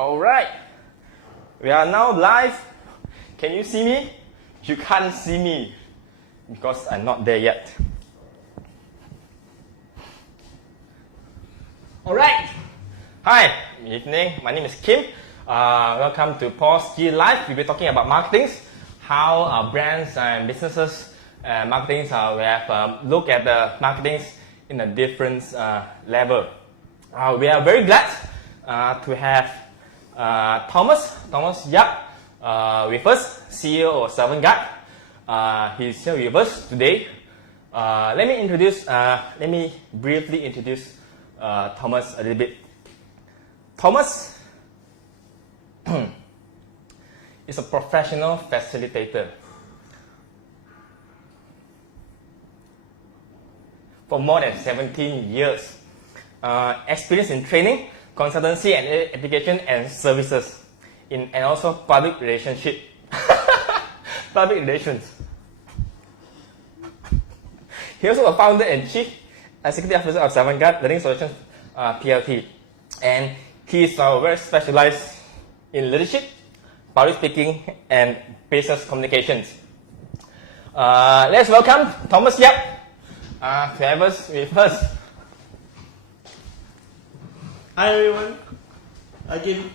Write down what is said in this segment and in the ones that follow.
Alright, we are now live. Can you see me? You can't see me because I'm not there yet. Alright, hi, good evening. My name is Kim. Welcome to Posgi Live. We'll be talking about marketing, how brands and businesses marketing we have look at the marketing in a different level. We are very glad to have Thomas Yap with us, CEO of 7Guard. He's here with us today. Let me briefly introduce Thomas a little bit. Thomas is a professional facilitator. For more than 17 years. Experience in training, consultancy and education and services, and also public relationship. Public relations. He also a founder and chief executive officer of 7Guard Learning Solutions PLT, and he is very specialized in leadership, public speaking, and business communications. Let's welcome Thomas Yap to have us with us. Hi everyone. Hi Kim.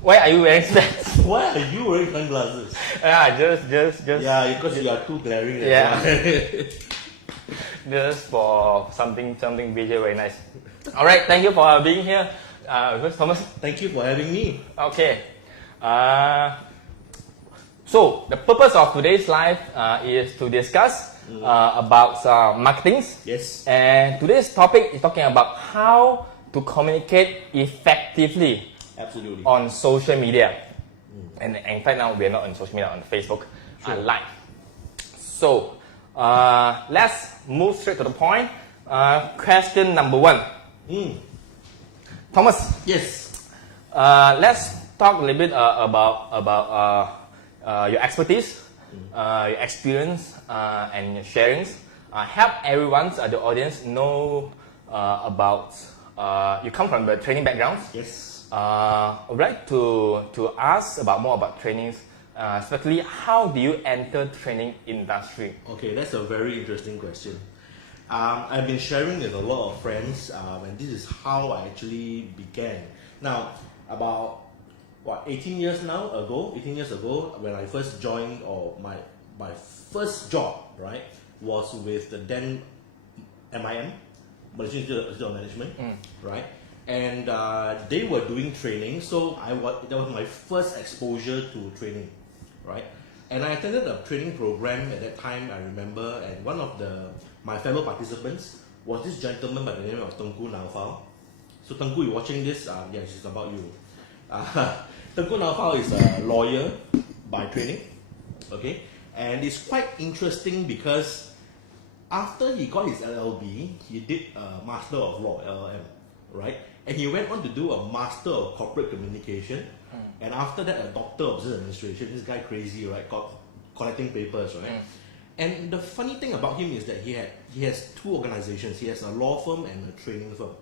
Why are you wearing specs? Why are you wearing sunglasses? Just. Yeah, because you are too glaring. Yeah. Just for something visual, very nice. All right, thank you for being here, Thomas. Thank you for having me. Okay. So the purpose of today's live is to discuss about marketing. Yes. And today's topic is talking about how to communicate effectively. Absolutely. On social media. And in fact now we are not on social media, on Facebook, live. So let's move straight to the point. Question number one. Thomas. Yes. Let's talk a little bit about your expertise, your experience, and your sharings. Help everyone, the audience, know about. You come from the training background. Yes. Alright, to ask more about trainings, especially how do you enter training industry? Okay, that's a very interesting question. I've been sharing with a lot of friends, and this is how I actually began. Now, about 18 years ago, when I first joined, or my first job, right, was with the then MIM, Malaysian Institute of Management, right? And they were doing training, so that was my first exposure to training, right? And I attended a training program at that time, I remember, and one of my fellow participants was this gentleman by the name of Tengku Naufal. So Tengku, you're watching this, yes, it's about you. Tengku Naufal is a lawyer by training, okay? And it's quite interesting because after he got his LLB, he did a Master of Law, LLM, right? And he went on to do a Master of Corporate Communication, and after that a Doctor of Business Administration. This guy crazy, right? Collecting papers, right? And the funny thing about him is that he has two organizations. He has a law firm and a training firm.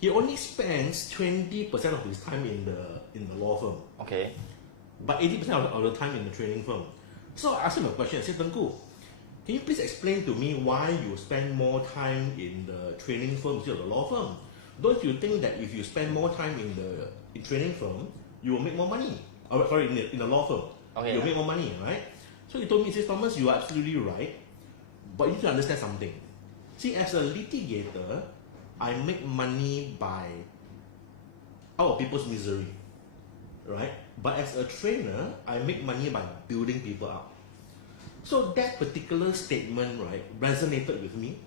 He only spends 20% of his time in the law firm. Okay. But 80% of the time in the training firm. So I asked him a question. I said, Tengku, can you please explain to me why you spend more time in the training firm instead of the law firm? Don't you think that if you spend more time in the training firm, you will make more money? In the law firm, you'll make more money, right? So he told me, he says, Thomas, you are absolutely right, but you need to understand something. See, as a litigator, I make money out of people's misery, right? But as a trainer, I make money by building people up. So that particular statement, right, resonated with me,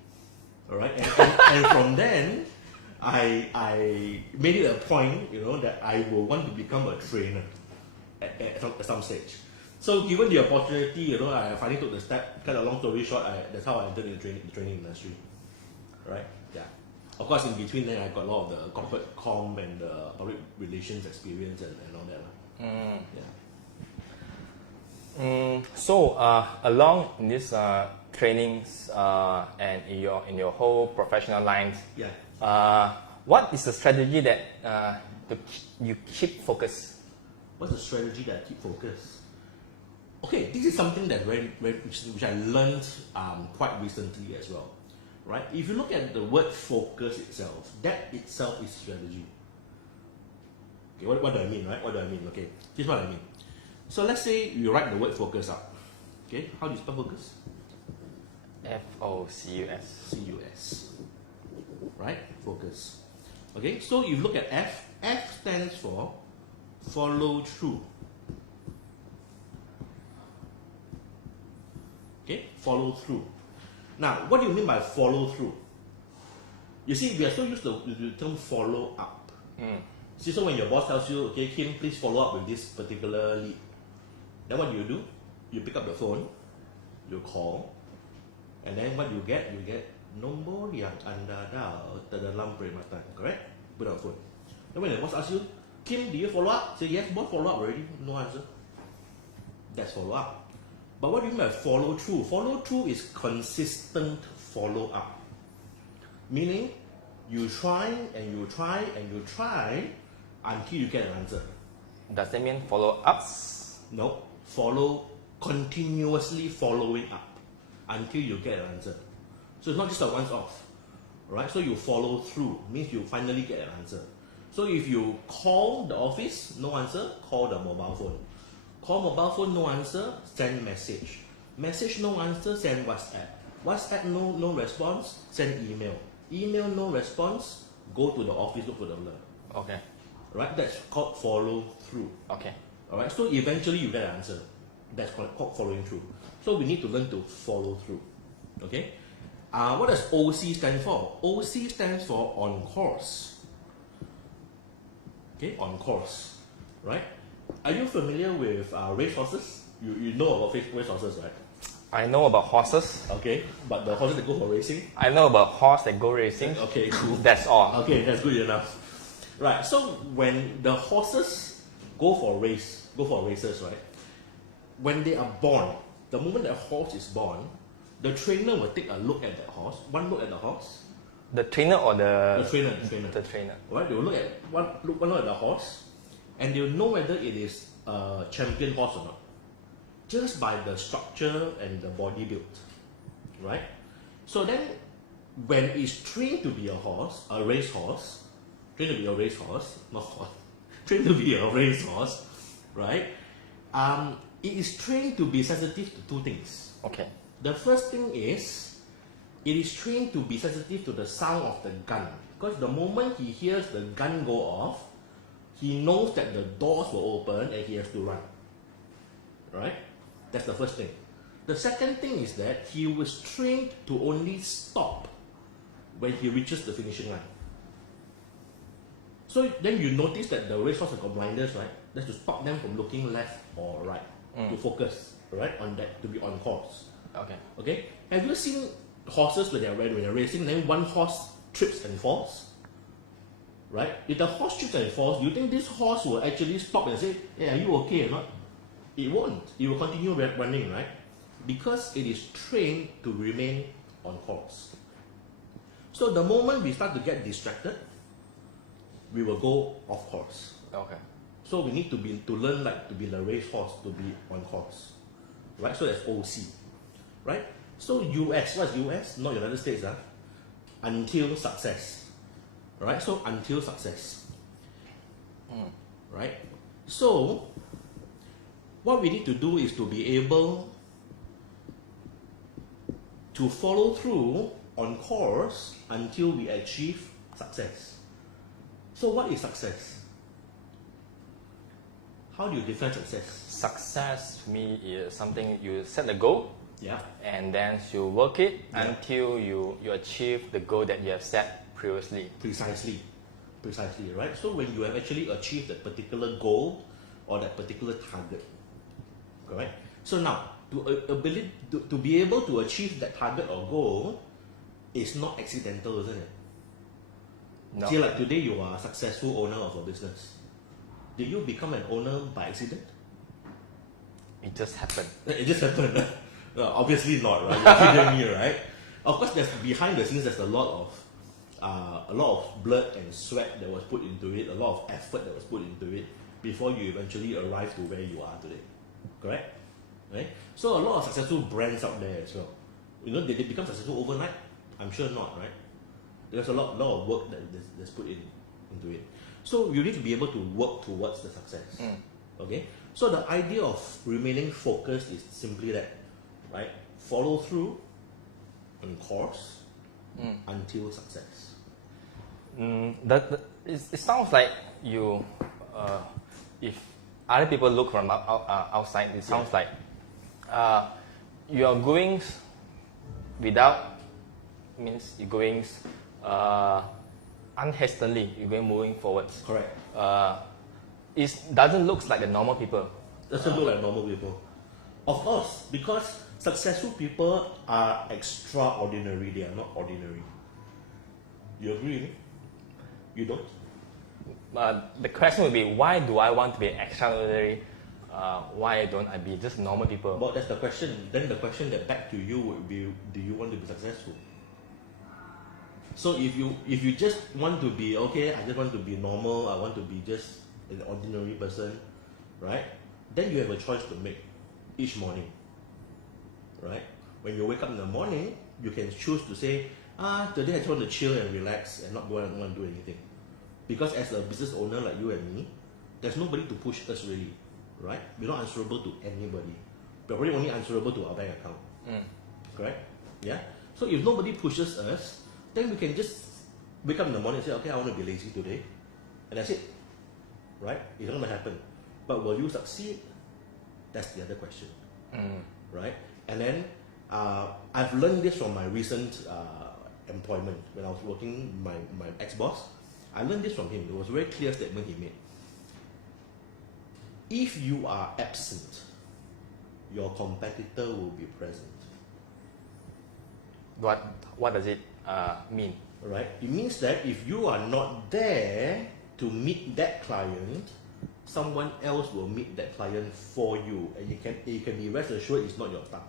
all right? And from then, I made it a point, that I will want to become a trainer at some stage. So given the opportunity, I finally took the step. Kind of long story short, that's how I entered the training industry, right? Yeah. Of course, in between then, I got a lot of the corporate comm and the public relations experience and all that. Yeah. So along in this trainings and in your whole professional lines, What is the strategy that you keep focus? What's the strategy that I keep focus? Okay, this is something that very interesting, which I learned quite recently as well. Right? If you look at the word focus itself, that itself is strategy. Okay, what do I mean, right? What do I mean? Okay, here's what I mean. So let's say you write the word focus up. Okay, how do you spell focus? Focus. C-U-S. Right? Focus. Okay, so if you look at F, F stands for follow through. Okay, follow through. Now, what do you mean by follow through? You see, we are so used to the term follow up. See, so when your boss tells you, okay, Kim, please follow up with this particular lead. Then what do? You pick up the phone, you call, and then what you get nombor yang anda dial terdalam perkhidmatan, correct? Put on the phone. Then when the boss asks you, Kim, do you follow up? Say yes, boss, follow up already. No answer. That's follow up. But what do you mean by follow through? Follow through is consistent follow up. Meaning, you try and you try and you try until you get an answer. Does that mean follow ups? No, continuously following up until you get an answer. So it's not just a once off, right? So you follow through, means you finally get an answer. So if you call the office, no answer, call the mobile phone. Call mobile phone, no answer, send message. Message, no answer, send WhatsApp. WhatsApp, no response, send email. Email, no response, go to the office, look for the alert. Okay. Right? That's called follow through. Okay. Alright, so eventually you get an answer. That's called following through. So we need to learn to follow through. Okay? What does OC stand for? OC stands for on course. Okay, on course. Right? Are you familiar with race horses? You know about race horses, right? I know about horses. Okay, but the horses that go for racing? I know about horse that go racing. Okay, cool. That's all. Okay, that's good enough. Right, so when the horses go for races, right? When they are born, the moment the horse is born, the trainer will take a look at that horse, one look at the horse. The trainer or The trainer. The trainer. Right, they will look at one look at the horse, and they will know whether it is a champion horse or not, just by the structure and the body build, right? So then, when it's trained to be a horse, a racehorse, trained to be a racehorse, not horse, trained to be a racehorse, right? It is trained to be sensitive to two things. Okay. The first thing is, it is trained to be sensitive to the sound of the gun, because the moment he hears the gun go off, he knows that the doors will open and he has to run. Right? That's the first thing. The second thing is that he was trained to only stop when he reaches the finishing line. So then you notice that the racehorse have got blinders, right? That's to stop them from looking left or right, to focus, right, on that, to be on course. Okay. Okay? Have you seen horses when they're racing, then one horse trips and falls? Right? If the horse trips and falls, do you think this horse will actually stop and say, hey, are you okay or not? It won't. It will continue running, right? Because it is trained to remain on course. So the moment we start to get distracted, we will go off course. Okay. So we need to learn like to be the racehorse, to be on course. Right? So that's OC. Right? So US, what's US? Not United States, until success. Right? So until success. Right? So what we need to do is to be able to follow through on course until we achieve success. So what is success? How do you define success? Success to me is something you set a goal, Yeah. and then you work it until you achieve the goal that you have set previously. Precisely, right? So when you have actually achieved that particular goal or that particular target, correct? So now, to be able to achieve that target or goal is not accidental, isn't it? No. See, like today you are a successful owner of a business. Did you become an owner by accident? It just happened. It just happened. No, obviously not, right? You're kidding me, right? Of course, there's behind the scenes. There's a lot of a lot of blood and sweat that was put into it, a lot of effort that was put into it before you eventually arrive to where you are today. Correct? Right? So a lot of successful brands out there as well. You know, they become successful overnight? I'm sure not, right? There's a lot of work that's put into it. So you need to be able to work towards the success. Okay? So the idea of remaining focused is simply that, right? Follow through on course until success. It sounds like you, if other people look from outside, it sounds like you are going without, means you're going unhastily, you're going moving forwards. Correct. It doesn't look like the normal people. Doesn't look like normal people. Of course, because successful people are extraordinary, they are not ordinary. You agree? You don't? The question would be, why do I want to be extraordinary? Why don't I be just normal people? Well, that's the question. Then the question that back to you would be, do you want to be successful? So if you just want to be, okay, I just want to be normal, I want to be just an ordinary person, right? Then you have a choice to make each morning, right? When you wake up in the morning, you can choose to say, today I just want to chill and relax and not go and want to do anything. Because as a business owner like you and me, there's nobody to push us really, right? We're not answerable to anybody. We're probably only answerable to our bank account, correct? Yeah? So if nobody pushes us, then we can just wake up in the morning and say, okay, I want to be lazy today. And that's it, right? It's not going to happen. But will you succeed? That's the other question, right? And then I've learned this from my recent employment when I was working my ex-boss. I learned this from him. It was a very clear statement he made. If you are absent, your competitor will be present. What does it mean? Right? It means that if you are not there to meet that client, someone else will meet that client for you, and you can be rest assured it's not your staff.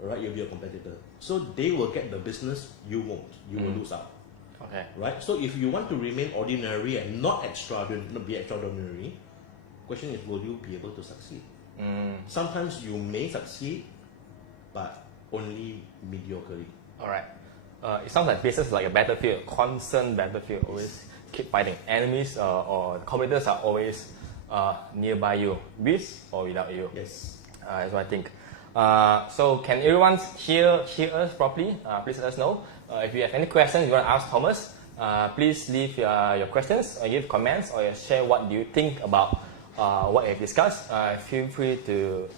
Alright, you'll be a competitor. So they will get the business, you won't. You will lose out. Okay. Right? So if you want to remain ordinary and not be extraordinary, question is, will you be able to succeed? Sometimes you may succeed, but only mediocrely. Alright. It sounds like business is like a battlefield, constant battlefield, always keep fighting. Enemies or competitors are always nearby you, with or without you. Yes. That's what I think. So can everyone hear us properly? Please let us know. If you have any questions you want to ask Thomas, please leave your questions or give comments or share what do you think about what we have discussed. Feel free to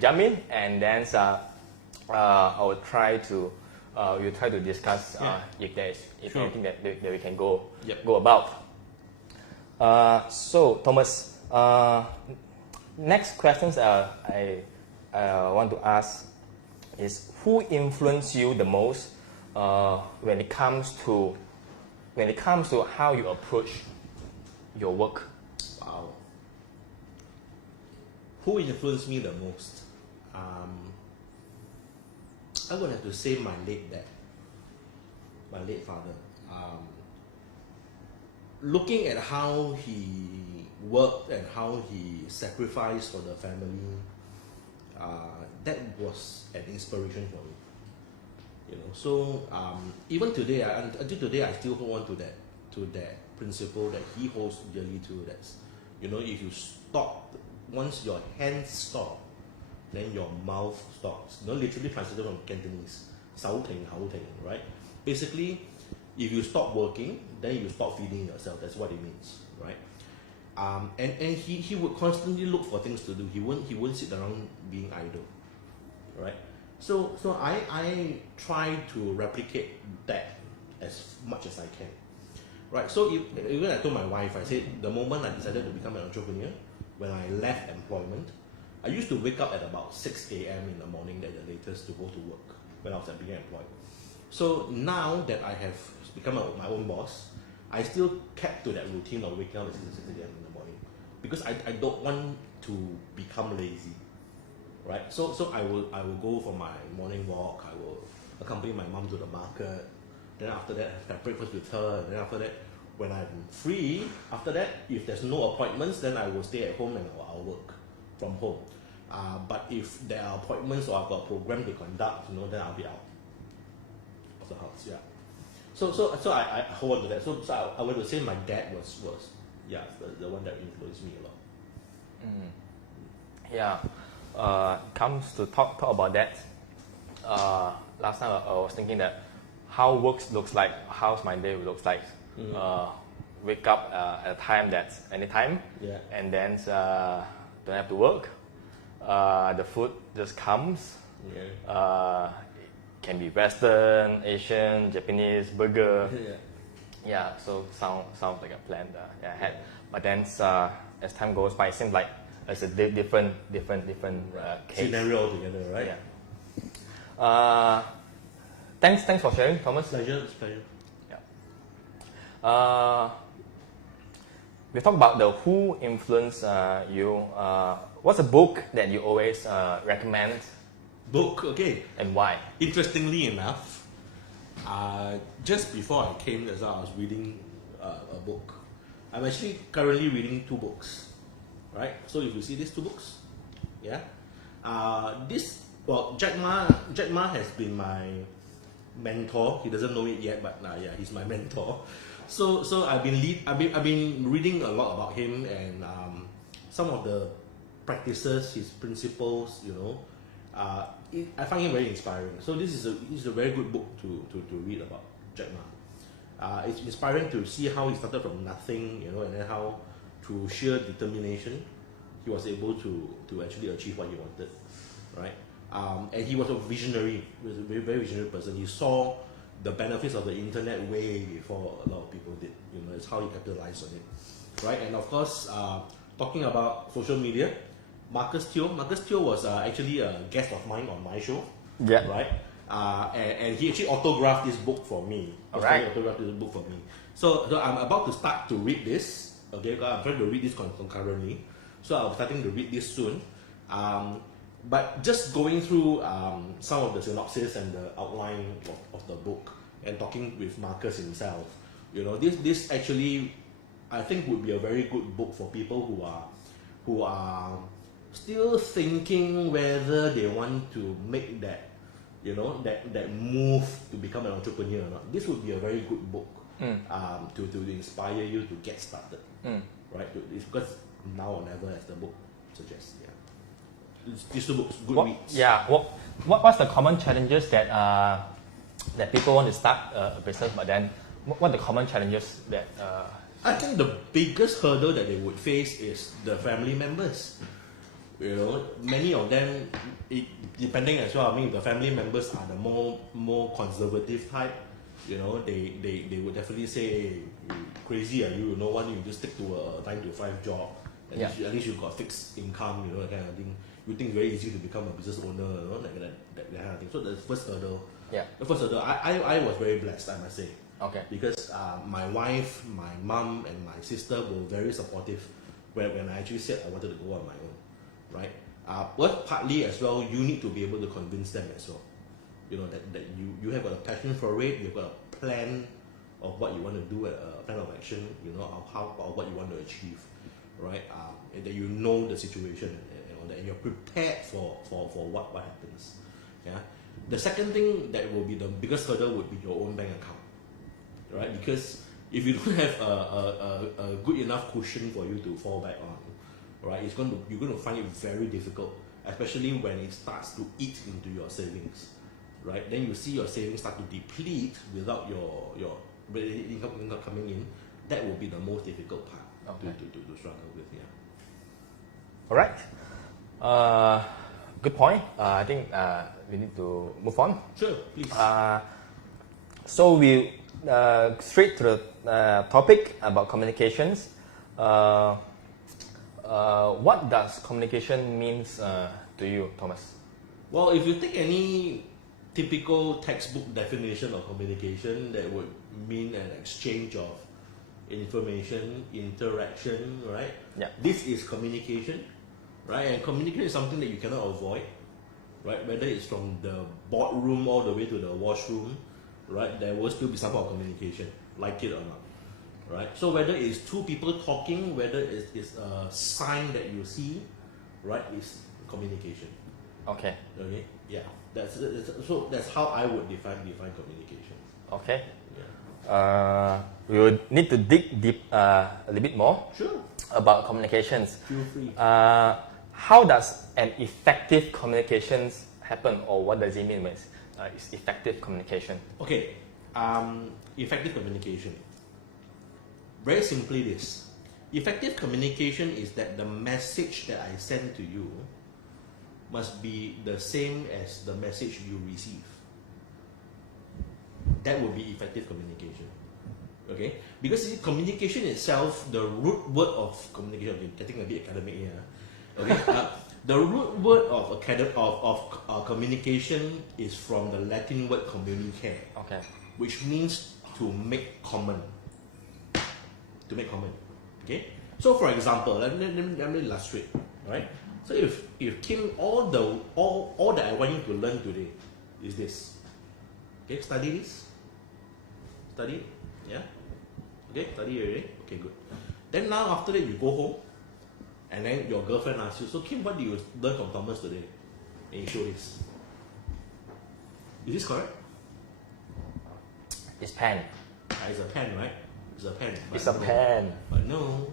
jump in, and then I will try to we'll try to discuss if there is anything that we can go about. So Thomas, next questions I want to ask is, who influenced you the most when it comes to how you approach your work? Wow. Who influenced me the most? I'm going to have to say my late dad, my late father. Looking at how he worked and how he sacrificed for the family, that was an inspiration for me. You know, so even today, until today, I still hold on to that principle that he holds dearly too. That's, you know, if you stop, once your hands stop, then your mouth stops. You know, literally translated from Cantonese, 手停口停, right? Basically, if you stop working, then you stop feeding yourself. That's what it means, right? And he would constantly look for things to do. He won't sit around being idle, right? So I try to replicate that as much as I can, right? So even I told my wife, I said the moment I decided to become an entrepreneur, when I left employment, I used to wake up at about 6 a.m. in the morning at the latest to go to work when I was being employed. So now that I have become my own boss, I still kept to that routine of waking up at 6 a.m. in the morning, because I don't want to become lazy, right? So I will go for my morning walk. I will accompany my mom to the market, Then after that, I have breakfast with her. And then after that, when I'm free, after that, if there's no appointments, then I will stay at home and I'll work from home. But if there are appointments or I've got a program to conduct, then I'll be out of the house. Yeah. So I hold on to that. So I would say my dad was the one that influenced me a lot. Yeah. Comes to talk about that. Last time I was thinking that how work looks like, how's my day looks like. Wake up at a time that's anytime, and then don't have to work. The food just comes. Can be Western, Asian, Japanese, burger. So sounds like a plan that I had. But then as time goes by, it seems like it's a different case. Scenario altogether, right? Yeah. Thanks for sharing, Thomas. Pleasure. Yeah. We talked about the who influenced you. What's a book that you always recommend? Book, okay. And why? Interestingly enough, just before I came, as I was reading a book. I'm actually currently reading 2 books, right? So if you see these 2 books, Jack Ma has been my mentor. He doesn't know it yet, but he's my mentor. So I've been reading a lot about him and some of the practices, his principles. I find him very inspiring. So this is a very good book to read about Jack Ma. It's inspiring to see how he started from nothing, and then how through sheer determination he was able to actually achieve what he wanted, right? And he was a visionary. He was a very, very visionary person. He saw the benefits of the internet way before a lot of people did. It's how he capitalized on it, right? And of course, talking about social media, Marcus Teo was actually a guest of mine on my show, right? And he actually autographed this book for me. So I'm about to start to read this. Okay, I'm trying to read this concurrently. So I'm starting to read this soon. But just going through some of the synopsis and the outline of the book and talking with Marcus himself, this actually I think would be a very good book for people who are still thinking whether they want to make that that move to become an entrepreneur or not. This would be a very good book to inspire you to get started, right? It's because now or never, as the book suggests. These 2 books, good reads. What's the common challenges that people want to start a business, but then what are the common challenges that? I think the biggest hurdle that they would face is the family members. Many of them, depending as well. I mean, if the family members are the more conservative type, they would definitely say, hey, crazy are you? Why don't you just stick to a 9-to-5 job? At least you've got fixed income, that kind of thing. You think it's very easy to become a business owner, that kind of thing. So the first hurdle, I was very blessed, I must say. Okay. Because my wife, my mom, and my sister were very supportive when I actually said I wanted to go on my own, right? Well, partly as well, you need to be able to convince them as well. That you have got a passion for it, you've got a plan of what you want to do, a plan of action, of what you want to achieve, right? And that the situation and all that, and you're prepared for what happens. The second thing that will be the biggest hurdle would be your own bank account, right? Because if you don't have a good enough cushion for you to fall back on, right, you're going to find it very difficult, especially when it starts to eat into your savings, right? Then you see your savings start to deplete without your income coming in. That will be the most difficult part to struggle with. All right. Good point. I think we need to move on. Sure, please. So we straight to the topic about communications. What does communication means to you, Thomas? Well, if you take any typical textbook definition of communication, that would mean an exchange of information, interaction, right? Yeah. This is communication, right? And communication is something that you cannot avoid, right? Whether it's from the boardroom all the way to the washroom, right, there will still be some form of communication, like it or not, right? So whether it's two people talking, whether it's a sign that you see, right, is communication. Okay. Okay, yeah, that's how I would define communication. Okay. Yeah. We will need to dig deep a little bit more Sure. about communications. Feel free. How does an effective communications happen, or what does it mean when it's effective communication? Okay, effective communication. Very simply this. Effective communication is that the message that I send to you must be the same as the message you receive. That would be effective communication. Okay? Because communication itself, the root word of communication, I'm getting a bit academic here. Okay? The root word of communication is from the Latin word communicare, Okay. which means to make common. To make common. Okay? So for example, let me illustrate. Right? So if Kim, all that I want you to learn today is this. Okay, study this. Study, yeah. Okay, study already. Okay, good. Then now after that you go home, and then your girlfriend asks you, so Kim, what did you learn from Thomas today? And you show this. Is this correct? It's pen. It's a pen, right? It's a pen. It's a pen. But no.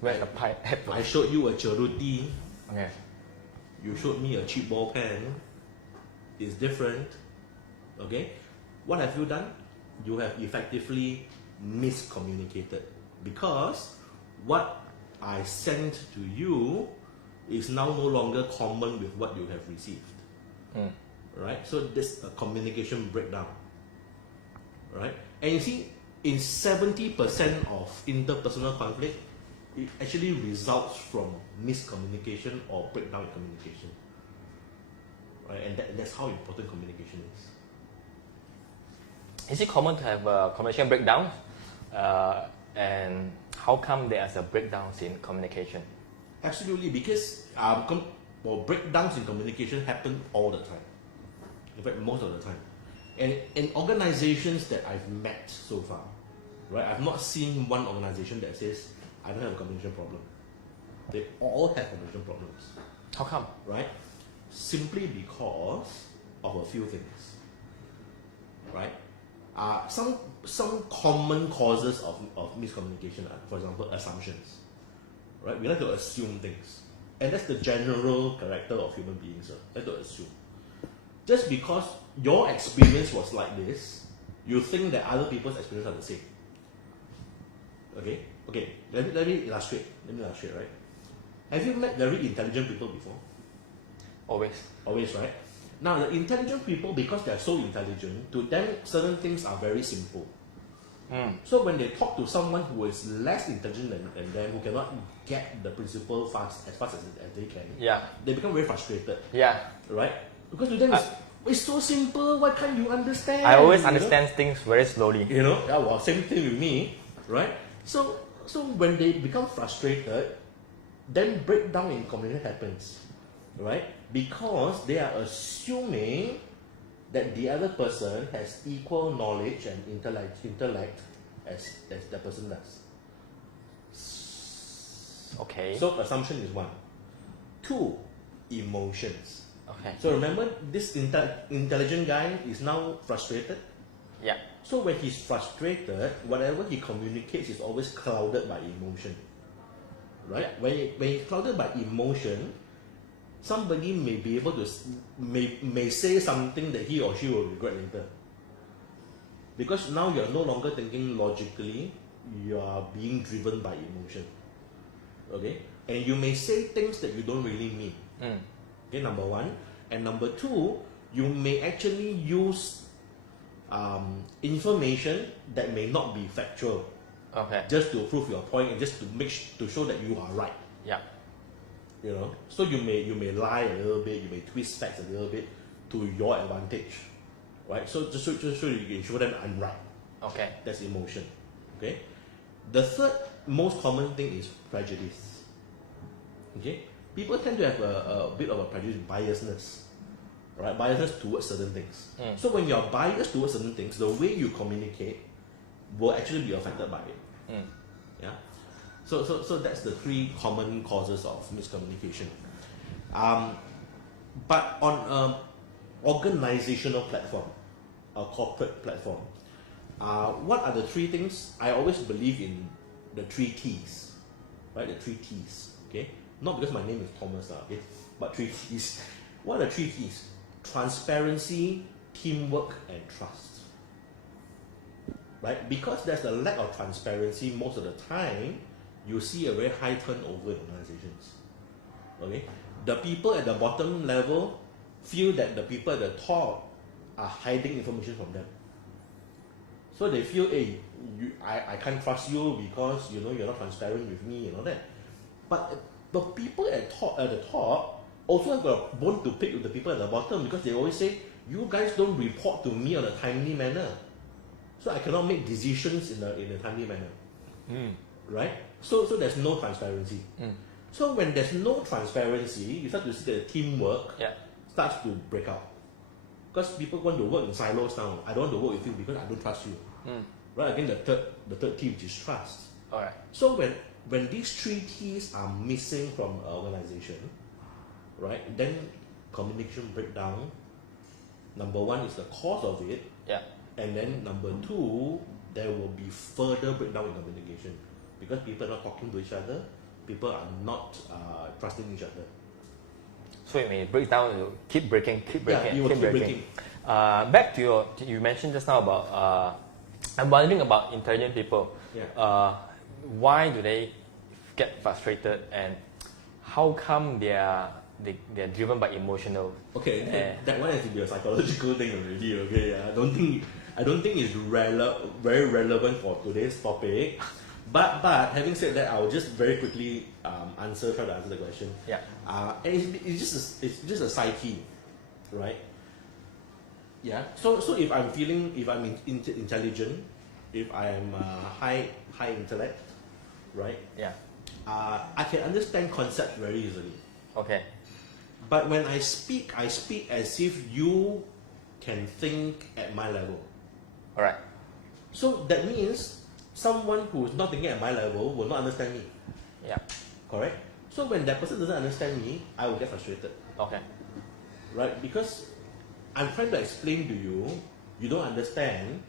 Where's the pineapple? I showed you a cheruti. Okay. You showed me a cheap ball pen. It's different. Okay? What have you done? You have effectively miscommunicated, because what I sent to you is now no longer common with what you have received. Right? So this is a communication breakdown. Right? And you see, in 70% of interpersonal conflict, it actually results from miscommunication or breakdown in communication. Right? And that's how important communication is. Is it common to have communication breakdowns? And how come there's a breakdowns in communication? Absolutely, because breakdowns in communication happen all the time. In fact, most of the time. And in organizations that I've met so far, right, I've not seen one organization that says, I don't have a communication problem. They all have communication problems. How come? Right? Simply because of a few things. Right? Some common causes of miscommunication are, for example, assumptions. Right? We like to assume things. And that's the general character of human beings. Like to assume. Just because your experience was like this, you think that other people's experience are the same. Okay? Okay, let me illustrate. Right? Have you met very intelligent people before? Always. Always, right? Now, the intelligent people, because they are so intelligent, to them, certain things are very simple. So when they talk to someone who is less intelligent than them, who cannot get the principle fast as they can, they become very frustrated. Yeah. Right? Because to them, it's so simple, why can't you understand? I always understand things very slowly. Yeah, well, same thing with me, right? So when they become frustrated, then breakdown in communication happens, right? Because they are assuming that the other person has equal knowledge and intellect as the person does. Okay. So assumption is one. Two, emotions. Okay. So remember, this intelligent guy is now frustrated. Yeah. So when he's frustrated, whatever he communicates is always clouded by emotion. Right? Yeah. When he's clouded by emotion, somebody may be able to may say something that he or she will regret later. Because now you are no longer thinking logically, you are being driven by emotion. Okay? And you may say things that you don't really mean. Okay, number one. And number two, you may actually use information that may not be factual. Okay. Just to prove your point and just to show that you are right. Yeah. So you may lie a little bit, you may twist facts a little bit to your advantage, right? So just so you can show them I'm right. Okay. That's emotion. Okay. The third most common thing is prejudice. Okay. People tend to have a bit of a prejudice, biasness, right? Biasness towards certain things. So when you're biased towards certain things, the way you communicate will actually be affected by it. Yeah. So that's the three common causes of miscommunication. But on an organizational platform, a corporate platform, what are the three things? I always believe in the three T's, right? The three T's, okay? Not because my name is Thomas, okay? But three T's. What are the three T's? Transparency, teamwork, and trust. Right? Because there's a lack of transparency most of the time, you see a very high turnover in organizations. Okay? The people at the bottom level feel that the people at the top are hiding information from them. So they feel, hey, I can't trust you because you're not transparent with me and all that. But the people at the top also have a bone to pick with the people at the bottom because they always say, you guys don't report to me on a timely manner. So I cannot make decisions in a timely manner. Right? So there's no transparency. So when there's no transparency, you start to see that teamwork starts to break out. Because people want to work in silos now. I don't want to work with you because I don't trust you. Right? Again, the third T, which is trust. Alright. So when these three T's are missing from an organization, right, then communication breakdown. Number one is the cause of it. Yeah. And then number two, there will be further breakdown in communication because people are not talking to each other, people are not trusting each other. So it may break down, you keep breaking. Yeah, you will keep breaking. Back to you mentioned just now about, I'm wondering about intelligent people. Yeah. Why do they get frustrated and how come they're driven by emotional? Okay, that one has to be a psychological thing already. Okay, I don't think it's very relevant for today's topic. But having said that, I will just very quickly try to answer the question. Yeah. And it's just a psyche, right? Yeah. So if I'm intelligent, if I am high intellect, right? Yeah. I can understand concepts very easily. Okay. But when I speak as if you can think at my level. Alright. So that means someone who is not thinking at my level will not understand me. Yeah. Correct? So when that person doesn't understand me, I will get frustrated. Okay. Right? Because I'm trying to explain to you, you don't understand,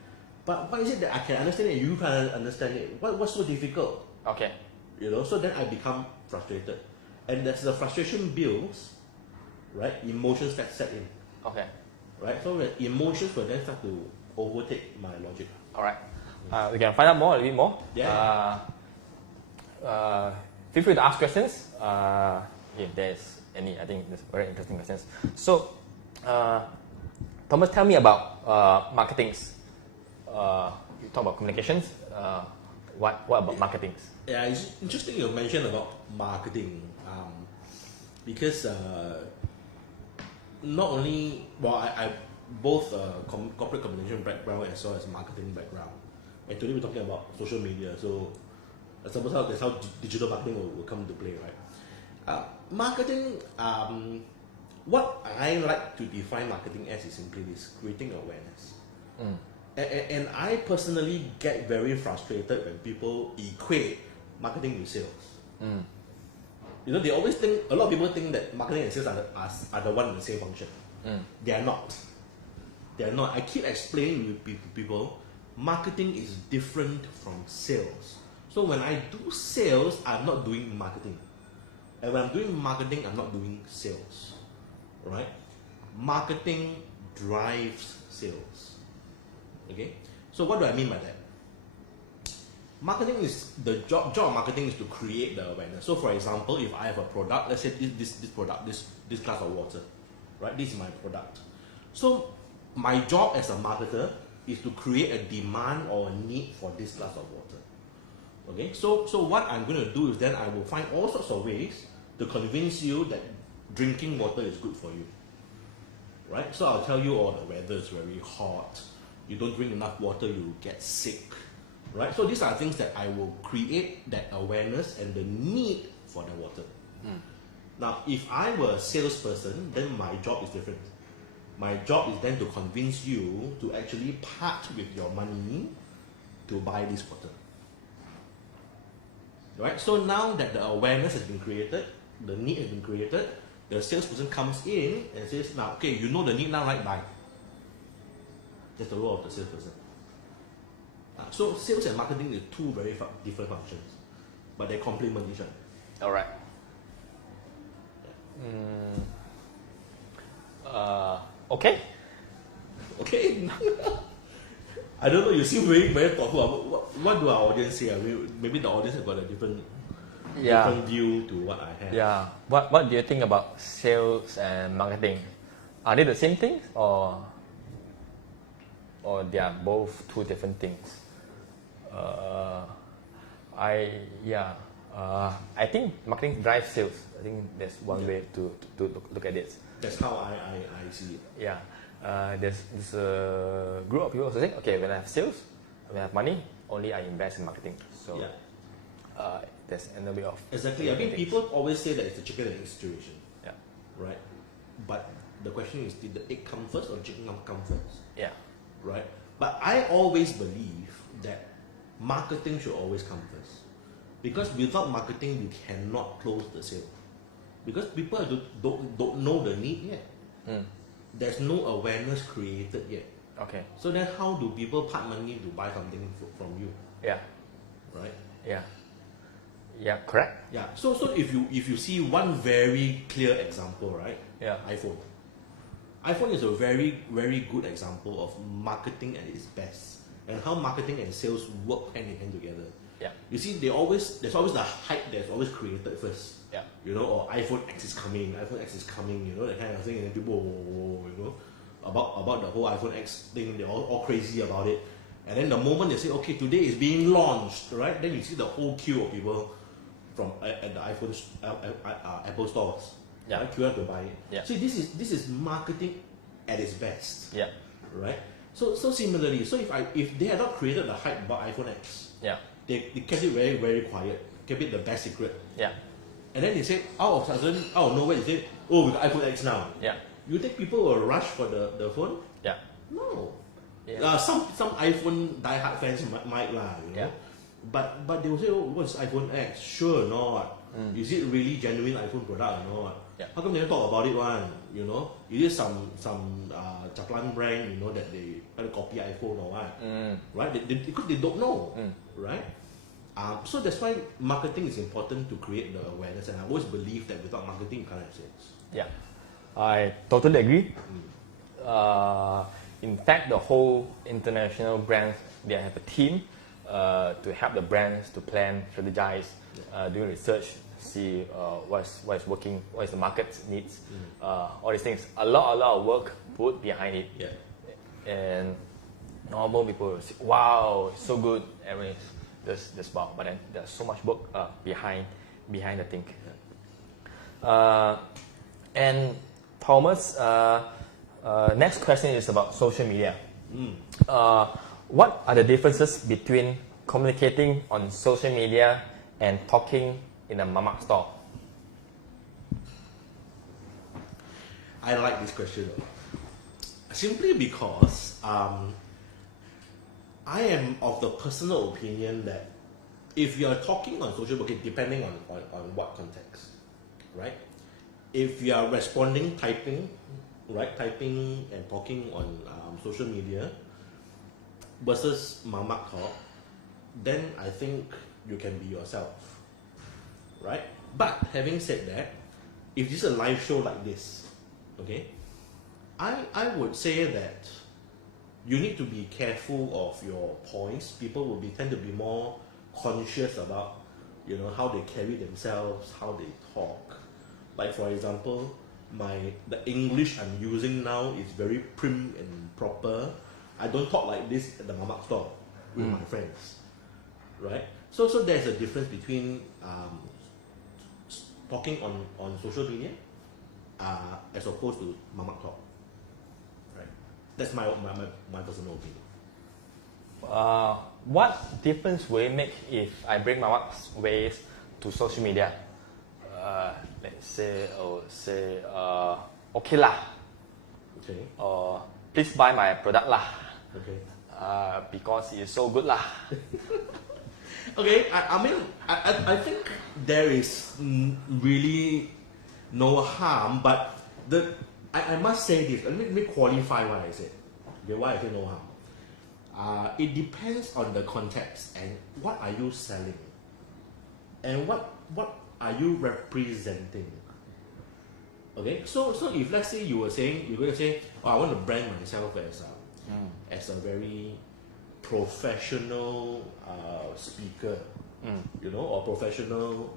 but why is it that I can understand it and you can't understand it? What's so difficult? Okay. So then I become frustrated. And as the frustration builds, right, emotions get set in. Okay. Right? So when emotions will then start to overtake my logic. Alright. We can find out more, a little bit more. Yeah. Feel free to ask questions if there's any. I think there's very interesting questions. So, Thomas, tell me about marketings. You talk about communications. What about marketings? Yeah, it's interesting you mentioned about marketing because not only I both corporate communication background as well as marketing background. And today we're talking about social media, so I suppose that's how digital marketing will come into play, right? Marketing, what I like to define marketing as is simply this: creating awareness. And I personally get very frustrated when people equate marketing with sales. They always think, a lot of people think that marketing and sales are the one and the same function. They are not. They are not. I keep explaining to people, marketing is different from sales. So when I do sales, I'm not doing marketing. And when I'm doing marketing, I'm not doing sales. Right? Marketing drives sales. Okay? So what do I mean by that? Marketing is, the job of marketing is to create the awareness. So for example, if I have a product, let's say this product, this glass of water, right? This is my product. So my job as a marketer is to create a demand or a need for this glass of water. Okay, so what I'm going to do is then I will find all sorts of ways to convince you that drinking water is good for you. Right? So I'll tell you, the weather is very hot. You don't drink enough water, you get sick. Right? So these are things that I will create that awareness and the need for the water. Now, if I were a salesperson, then my job is different. My job is then to convince you to actually part with your money to buy this quarter. Right? So now that the awareness has been created, the need has been created, the salesperson comes in and says, now, okay, you know the need now, right? Buy. That's the role of the salesperson. So sales and marketing is two very different functions, but they complement each other. All right. Okay. Okay. I don't know. You seem very thoughtful. What do our audience say? Maybe the audience has got a different view to what I have. Yeah. What do you think about sales and marketing? Are they the same things, or they are both two different things? I think marketing drives sales. I think that's one way to look at it. That's how I see it. Yeah. There's a group of people who say, okay, when I have sales, when I have money, only I invest in marketing. So there's another way of exactly. I mean, people always say that it's a chicken and egg situation. Yeah. Right. But the question is, did the egg come first or chicken come first? Yeah. Right. But I always believe that marketing should always come first, because without marketing you cannot close the sale, because people don't know the need yet. There's no awareness created yet. Okay. So then how do people part money to buy something from you? Yeah. Right. Yeah, correct. Yeah. So if you see one very clear example, right? Yeah. iPhone is a very, very good example of marketing at its best, and how marketing and sales work hand in hand together. Yeah. You see, there's always the hype that's always created first. Yeah. You know, or iPhone X is coming, you know, that kind of thing, and then people, you know, about the whole iPhone X thing, they're all crazy about it. And then the moment they say, okay, today is being launched, right? Then you see the whole queue of people from at the Apple stores, Yeah. right, queuing to buy it. Yeah. See, this is marketing at its best. Yeah. Right. So similarly, so if they had not created the hype about iPhone X, Yeah. they kept it very, very quiet, kept it the best secret. Yeah. And then they said, out of nowhere, they said, oh, we got iPhone X now. Yeah. You think people will rush for the phone? Yeah. No. Yeah. Some iPhone diehard fans might lah, you know. Yeah. But they will say, oh, what's iPhone X? Sure or not? Is it really genuine iPhone product or not? Yeah. How come they don't talk about it one? You know, it is some Japlan brand, you know, that they try to copy iPhone or what? Right? Because they don't know, right? So that's why marketing is important to create the awareness, and I always believe that without marketing you can't have sales. Yeah. I totally agree. In fact, the whole international brands, they have a team to help the brands to plan, strategize, do research, see what's working, what is the market needs, all these things. A lot of work put behind it. Yeah. And normal people will say, wow, it's so good, everyone is this wow. But then there's so much work behind the thing. And Thomas, next question is about social media. What are the differences between communicating on social media and talking in a mamak store? I like this question simply because I am of the personal opinion that if you are talking on social media, depending on what context, right? If you are responding, typing and talking on social media versus mamak talk, then I think you can be yourself, right? But having said that, if this is a live show like this, okay, I would say that you need to be careful of your points. People will tend to be more conscious about, you know, how they carry themselves, how they talk. Like for example, the English I'm using now is very prim and proper. I don't talk like this at the mamak store with my friends, right? So there's a difference between talking on social media as opposed to mamak talk, right? That's my personal opinion. What difference will it make if I bring mamak's ways to social media? Let's say, okay lah. Okay. or please buy my product lah. Okay. Because it's so good lah. Okay. I mean, I think there is really no harm, but I must say this. Let me qualify what I said. Okay, why I say no harm. It depends on the context and what are you selling, and what are you representing. Okay, so if let's say you're going to say, oh, I want to brand myself as a very professional speaker, you know, or professional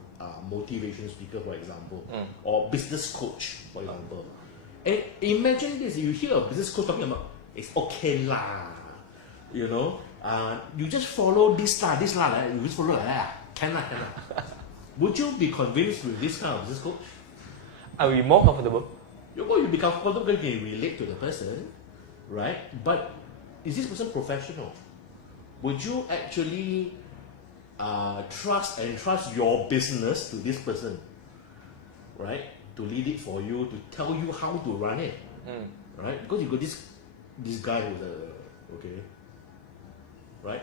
motivation speaker, for example, or business coach, for example. And imagine this: you hear a business coach talking about it's okay lah, you know, you just follow this lah, like, you just follow like that, can lah. Would you be convinced with this kind of business coach? I will be more comfortable. You'll be comfortable because you can relate to the person, right? But is this person professional? Would you actually trust your business to this person, right? To lead it for you, to tell you how to run it, right? Because you got this guy who's okay, right?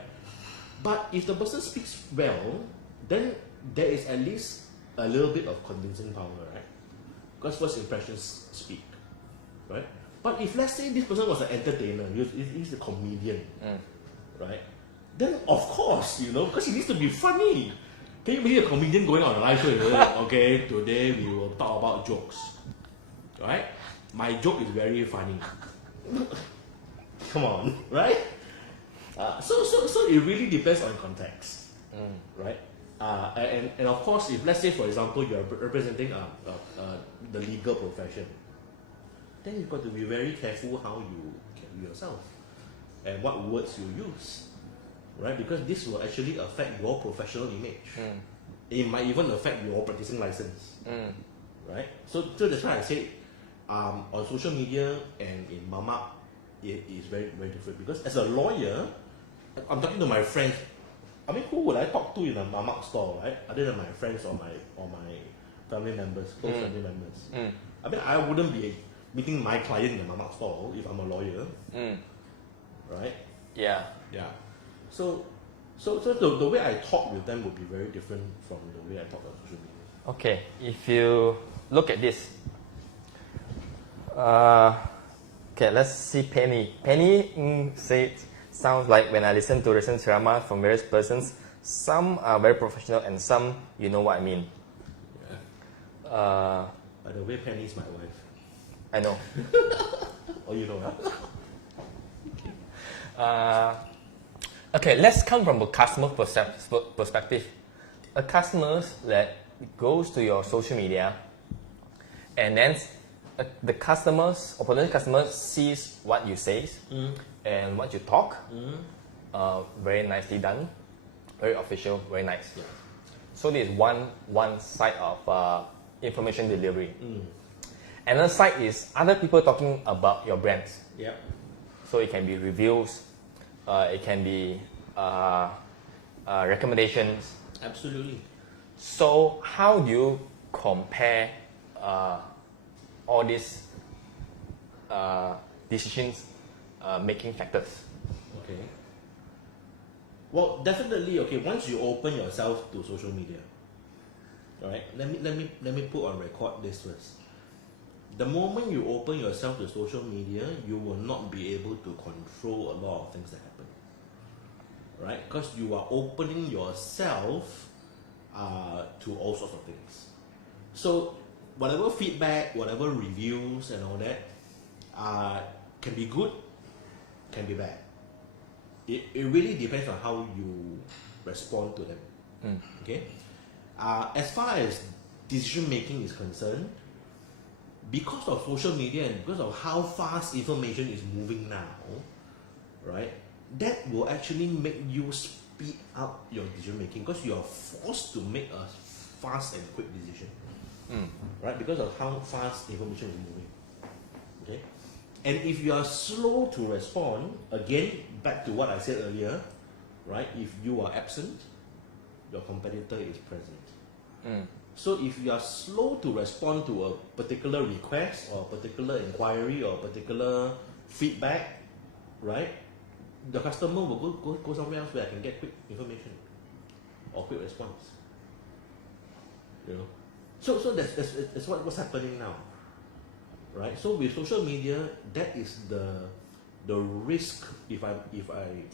But if the person speaks well, then there is at least a little bit of convincing power, right? Because first impressions speak, right? But if let's say this person was an entertainer, he's a comedian, right? Then of course, you know, because he needs to be funny. Can you imagine a comedian going on a live show? Okay, today we will talk about jokes, right? My joke is very funny. Come on, right? So it really depends on context, right? And of course, if let's say for example you are representing the legal profession, then you've got to be very careful how you carry yourself and what words you use, right? Because this will actually affect your professional image. It might even affect your practicing license, right? So that's why I say on social media and in Mama, it is very, very different. Because as a lawyer, I'm talking to my friends. I mean, who would I talk to in a Mama store, right? Other than my friends or my family members, close family members. I mean, I wouldn't be meeting my client in a Mama store if I'm a lawyer, right? Yeah. So the way I talk with them would be very different from the way I talk on social media. Okay, if you look at this, okay, let's see Penny. Penny said, sounds like when I listen to recent ceramah from various persons, some are very professional and some, you know what I mean. By the way, Penny is my wife. I know. Oh, you know, huh? Okay, let's come from a customer perspective. A customer that goes to your social media, and then the potential customer sees what you say and what you talk. Very nicely done, very official, very nice. Yeah. So this is one side of information delivery. Another side is other people talking about your brands. Yeah. So it can be reviews, it can be recommendations. Absolutely. So how do you compare all these decisions making factors? Okay. Well, definitely. Okay, once you open yourself to social media, all right. Let me put on record this first. The moment you open yourself to social media, you will not be able to control a lot of things that happen, right? Because you are opening yourself to all sorts of things. So whatever feedback, whatever reviews and all that can be good, can be bad. It really depends on how you respond to them. Okay. As far as decision making is concerned, because of social media and because of how fast information is moving now, right, that will actually make you speed up your decision making because you are forced to make a fast and quick decision, right, because of how fast information is moving. Okay, and if you are slow to respond, again, back to what I said earlier, right, if you are absent, your competitor is present. So if you are slow to respond to a particular request or a particular inquiry or a particular feedback, right? The customer will go somewhere else where I can get quick information or quick response. You know, so that's what's happening now, right? So with social media, that is the risk. If I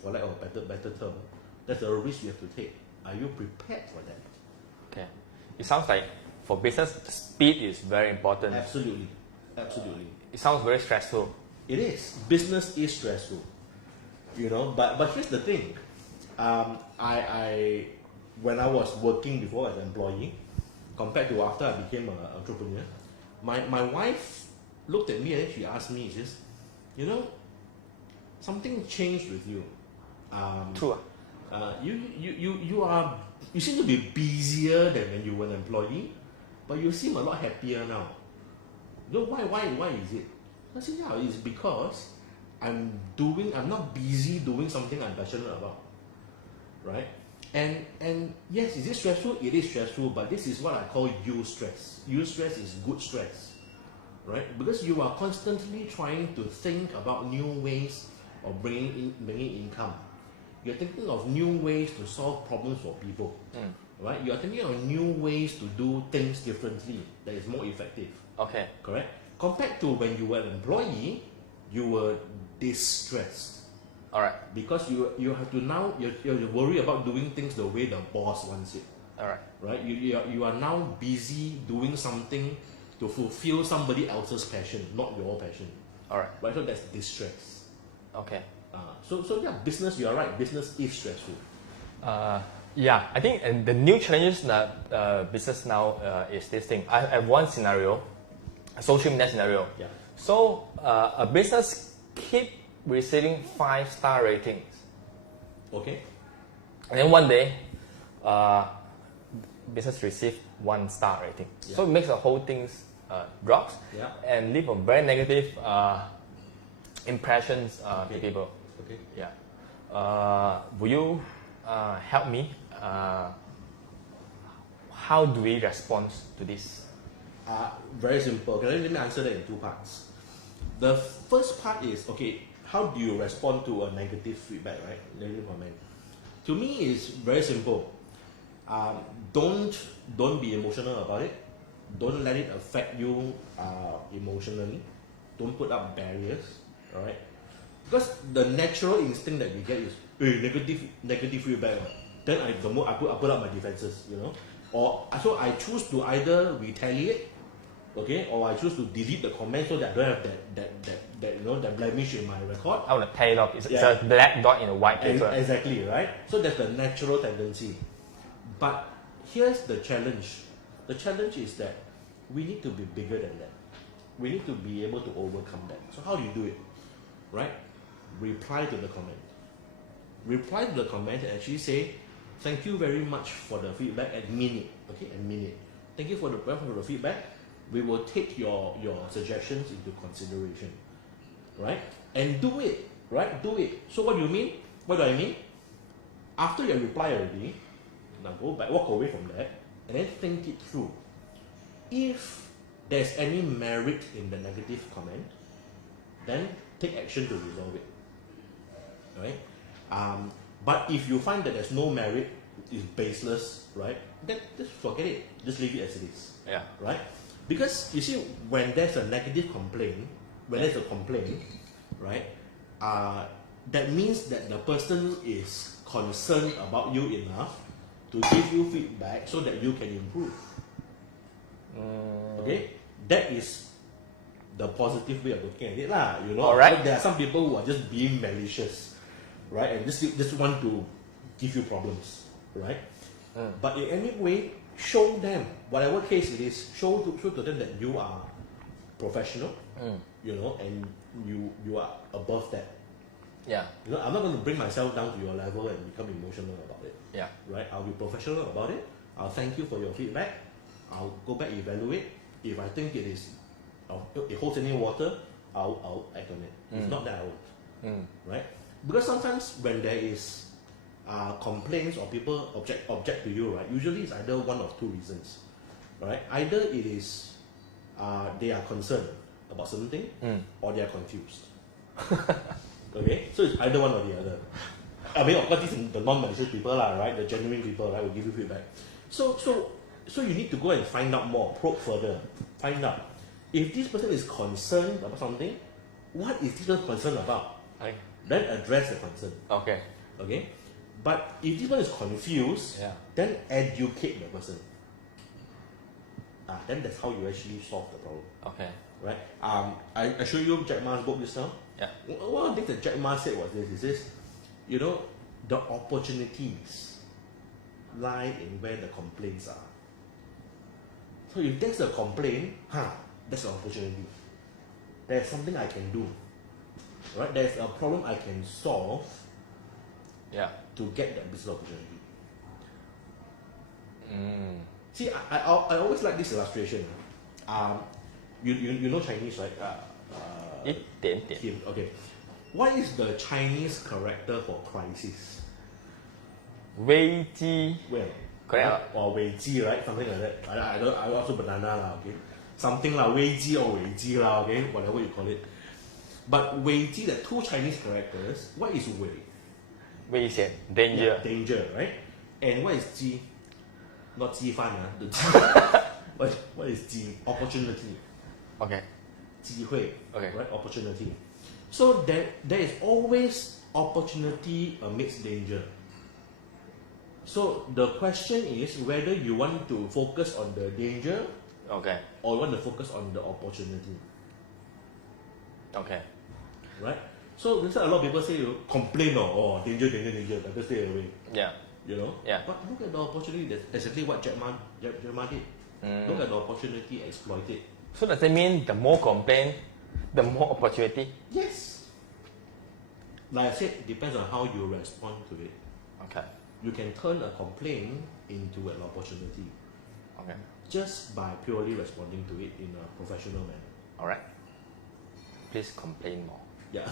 for lack of a better term, that's the risk you have to take. Are you prepared for that? Okay. It sounds like for business, speed is very important. Absolutely. It sounds very stressful. It is. Business is stressful, you know. But here's the thing. I when I was working before as an employee, compared to after I became an entrepreneur, my wife looked at me and she asked me, she says, you know, something changed with you. True. You seem to be busier than when you were an employee, but you seem a lot happier now. You know why is it? I said, yeah, it's because I'm not busy doing something I'm passionate about, right? And yes, is it stressful? It is stressful, but this is what I call eustress. Eustress is good stress, right? Because you are constantly trying to think about new ways of bringing income. You're thinking of new ways to solve problems for people, right? You're thinking of new ways to do things differently that is more effective. Okay. Correct? Compared to when you were an employee, you were distressed. All right. Because you have to now, you're worried about doing things the way the boss wants it. All right. Right? You are now busy doing something to fulfill somebody else's passion, not your passion. All right. Right? So that's distress. Okay. So yeah, business, you're right, business is stressful. Yeah, I think and the new challenges that business now is this thing. I have one scenario, a social media scenario. Yeah. So a business keep receiving 5-star ratings. Okay. And then one day, business receive 1-star rating. Yeah. So it makes the whole thing drops and leave a very negative impressions to people. Okay. Yeah. Will you help me? How do we respond to this? Very simple. Okay, let me answer that in two parts. The first part is, okay, how do you respond to a negative feedback, right? Negative comment. To me, it's very simple. Don't be emotional about it. Don't let it affect you emotionally. Don't put up barriers, right? Because the natural instinct that we get is negative feedback. Then I put up my defenses, you know. Or so I choose to either retaliate, okay, or I choose to delete the comment so that I don't have that you know, that blemish in my record. I want to pay it off. It's a black dot in a white paper. Exactly, right? So that's the natural tendency. But here's the challenge. The challenge is that we need to be bigger than that. We need to be able to overcome that. So how do you do it? Right? Reply to the comment. Reply to the comment and actually say, thank you very much for the feedback and mean it. Okay, and mean it. Thank you for the feedback. We will take your suggestions into consideration. Right? And do it. Right? Do it. So what do you mean? What do I mean? After you reply already, now go back, walk away from that, and then think it through. If there's any merit in the negative comment, then take action to resolve it. Right? But if you find that there's no merit, it's baseless, right? Then just forget it. Just leave it as it is. Yeah. Right? Because you see, when there's a negative complaint, right? That means that the person is concerned about you enough to give you feedback so that you can improve. Okay? That is the positive way of looking at it, lah. You know, Alright. There are some people who are just being malicious, right? And just want to give you problems, right? But in any way, show them, whatever case it is, show to them that you are professional, you know, and you are above that. Yeah. You know, I'm not going to bring myself down to your level and become emotional about it. Yeah. Right? I'll be professional about it. I'll thank you for your feedback. I'll go back evaluate. If I think it holds any water, I'll act on it. If not, then I won't. Right? Because sometimes when there is complaints or people object to you, right? Usually it's either one of two reasons. right? Either it is they are concerned about something, or they are confused. Okay, so it's either one or the other. I mean, of course, these are the non-malicious people, right? The genuine people, right, will give you feedback. So you need to go and find out more, probe further, find out if this person is concerned about something. What is this person concerned about? Okay. Then address the concern. Okay. Okay, but if this one is confused, then educate the person. Then that's how you actually solve the problem. Okay. Right? I showed you Jack Ma's book just now. Yeah. One of the things that Jack Ma said was this: he says, you know, the opportunities lie in where the complaints are. So if there's a complaint, that's an opportunity. There's something I can do. Right? There's a problem I can solve. Yeah. To get that business opportunity. See, I always like this illustration. You know Chinese, right? 一点点. Okay. What is the Chinese character for crisis? 危机. Well, correct. Or 危机, right? Something like that. I also banana lah, okay? Something like 危机 or 危机 lah, okay? Whatever you call it. But 危机, the two Chinese characters, what is 危? 危险 danger. Yeah, danger, right? And what is 机? Not 鸡饭, the 鸡. What is 机? Opportunity. Okay. 机会, okay. Right? Opportunity. So there is always opportunity amidst danger. So the question is whether you want to focus on the danger, okay, or you want to focus on the opportunity. Okay. Right? So that's why a lot of people say, complain, danger, better stay away. Yeah. You know? Yeah. But look at the opportunity. That's exactly what Jack Ma did. Look at the opportunity, exploit it. So does that mean the more complaint, the more opportunity? Yes. Like I said, it depends on how you respond to it. Okay. You can turn a complaint into an opportunity. Okay. Just by purely responding to it in a professional manner. Alright. Please complain more. Yeah.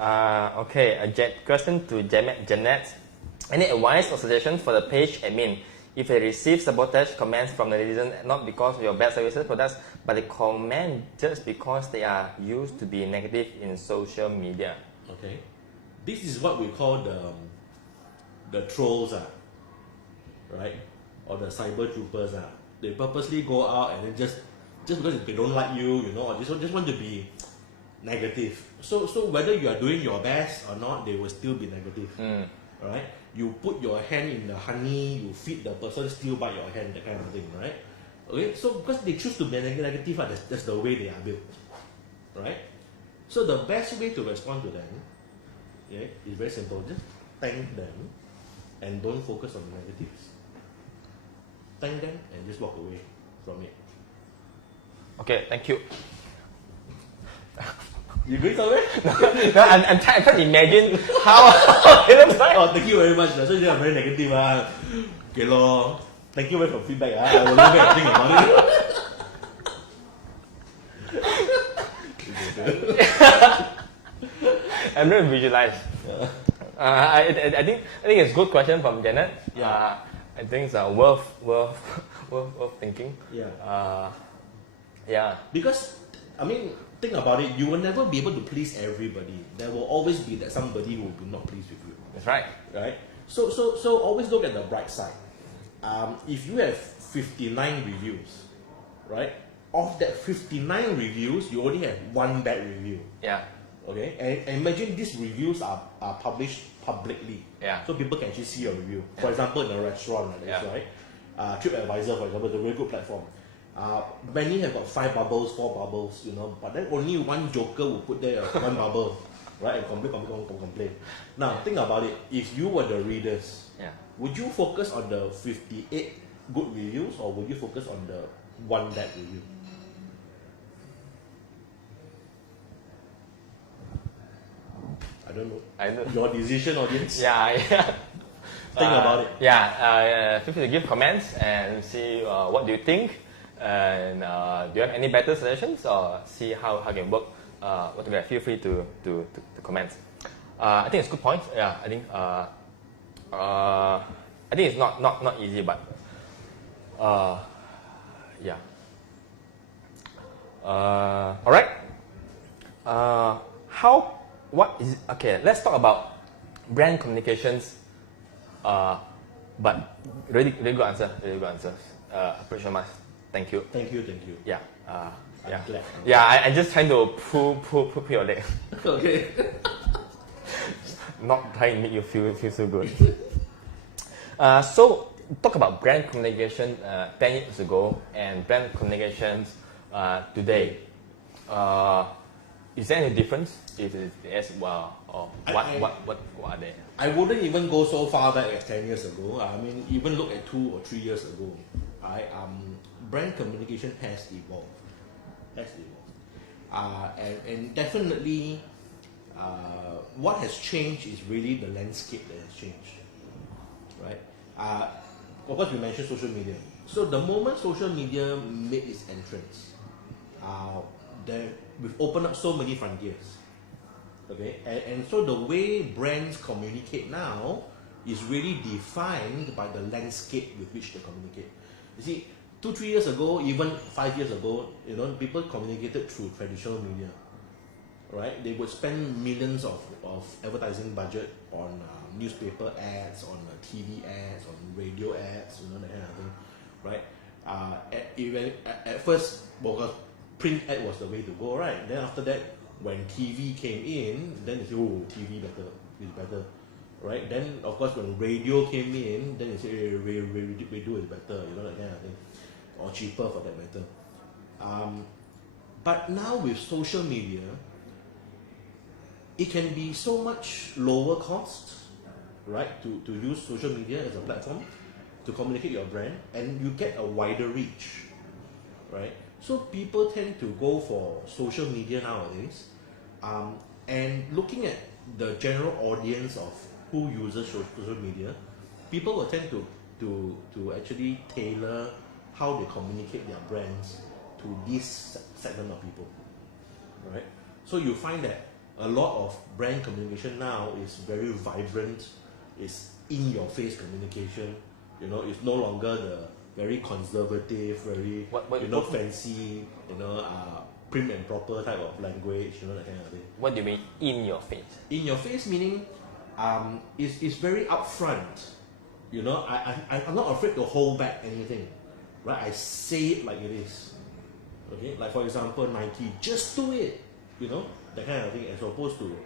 Okay, a question to Janet. Any advice or suggestions for the page admin if they receive sabotage comments from the netizen, not because of your bad services products, but they comment just because they are used to be negative in social media? Okay. This is what we call the trolls, right? Or the cyber troopers. They purposely go out and then just because they don't like you, or just want to be negative. So whether you are doing your best or not, they will still be negative. Right? You put your hand in the honey, you feed the person, still bite your hand, that kind of thing, right? Okay, so because they choose to be negative, that's the way they are built. Right? So the best way to respond to them, is very simple. Just thank them and don't focus on the negatives. Thank them and just walk away from it. Okay, thank you. You going somewhere? No, I'm trying to imagine how it looks like. Oh, thank you very much. So you are very negative. Okay, lor. Thank you very much for feedback. I will go back and think about it. I'm going to visualize. I think it's a good question from Janet. Yeah. I think it's worth thinking. Yeah. Yeah. Because, I mean, think about it. You will never be able to please everybody. There will always be that somebody who will not please with you. That's right. Right. So always look at the bright side. If you have 59 reviews, right? Of that 59 reviews, you only have one bad review. Yeah. Okay. And imagine these reviews are published publicly. Yeah. So people can actually see your review. For example, in a restaurant like this, right? TripAdvisor, for example, is a very good platform. Many have got 5 bubbles, 4 bubbles, but then only one joker will put there one bubble, right? And complain. Now think about it. If you were the readers, would you focus on the 58 good reviews or would you focus on the one bad review? I don't know. I know. Your decision, audience. Yeah. Think about it. Yeah. Feel free to give comments and see what do you think. And do you have any better suggestions or see how it can work? Whatever, feel free to comment. I think it's a good point. Yeah, I think it's not easy, but Yeah. All right. Okay, let's talk about brand communications. But really good answer. Really good answer. Appreciate much. Thank you. Thank you. Yeah. I'm glad. Yeah, I just trying to pull your leg. Okay. Not trying to make you feel so good. So talk about brand communication 10 years ago and brand communications today. Is there any difference? If it is, well, or what are they? I wouldn't even go so far back as 10 years ago. I mean, even look at 2 or 3 years ago. Brand communication has evolved. And definitely, what has changed is really the landscape that has changed, right? Of course, we mentioned social media. So the moment social media made its entrance, we've opened up so many frontiers. Okay, and so the way brands communicate now is really defined by the landscape with which they communicate. You see, 2-3 years ago, even 5 years ago, people communicated through traditional media, right? They would spend millions of advertising budget on newspaper ads, on TV ads, on radio ads, that kind of thing, right? At first, because print ad was the way to go, right? Then after that, when TV came in, then they say, oh, TV is better, right? Then of course when radio came in, then they say, hey, radio is better, that kind of thing, or cheaper for that matter. But now with social media, it can be so much lower cost, right? To use social media as a platform to communicate your brand, and you get a wider reach, right? So people tend to go for social media nowadays, and looking at the general audience of who uses social media, people will tend to actually tailor how they communicate their brands to this segment of people, right? So you find that a lot of brand communication now is very vibrant, it's in-your-face communication. It's no longer the very conservative, very fancy, prim and proper type of language, that kind of thing. What do you mean in your face? In your face meaning, it's very upfront. I'm not afraid to hold back anything, right? I say it like it is. Okay, like for example, Nike, just do it, that kind of thing, as opposed to,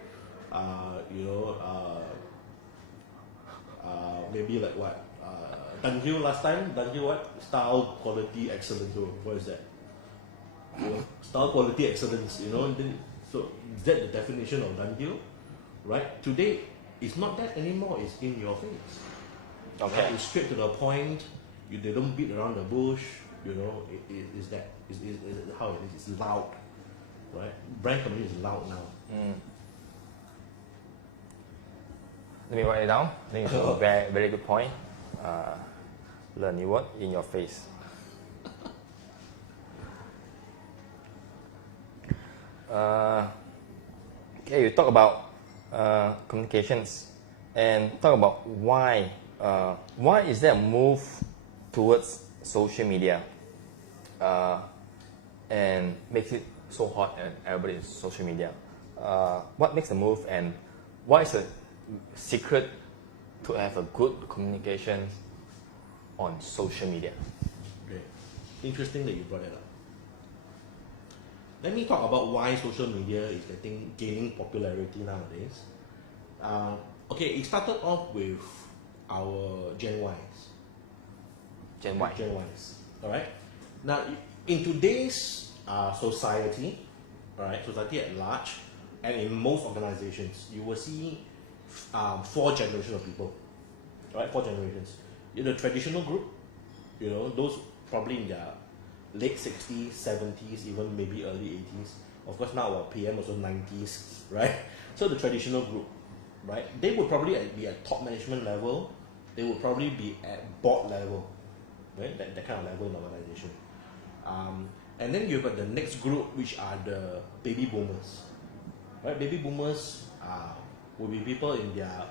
maybe like what? Dunhill last time, Dunhill what? Style, quality, excellence. What is that? Style, quality, excellence. So is that the definition of Dunhill? Right? Today, it's not that anymore. It's in your face. Okay. Right? It's straight to the point. They don't beat around the bush. Is that is how it is. It's loud. Right? Brand communication is loud now. Let me write it down. I think it's a very, very good point. Learn new word in your face. Okay, you talk about communications and talk about why is there a move towards social media and makes it so hot and everybody is social media. What makes the move and what is the secret to have a good communication on social media? Great. Interesting that you brought it up. Let me talk about why social media is gaining popularity nowadays. Okay, it started off with our Gen Ys. Gen Y. Gen Ys. Alright? Now, in today's society at large, and in most organizations, you will see 4 generations of people. Right? 4 generations. In the traditional group, those probably in their late 60s, 70s, even maybe early 80s. Of course, now our PM also 90s, right? So the traditional group, right? They would probably be at top management level. They would probably be at board level, right? That kind of level in the organization. And then you've got the next group, which are the baby boomers, right? Baby boomers will be people in their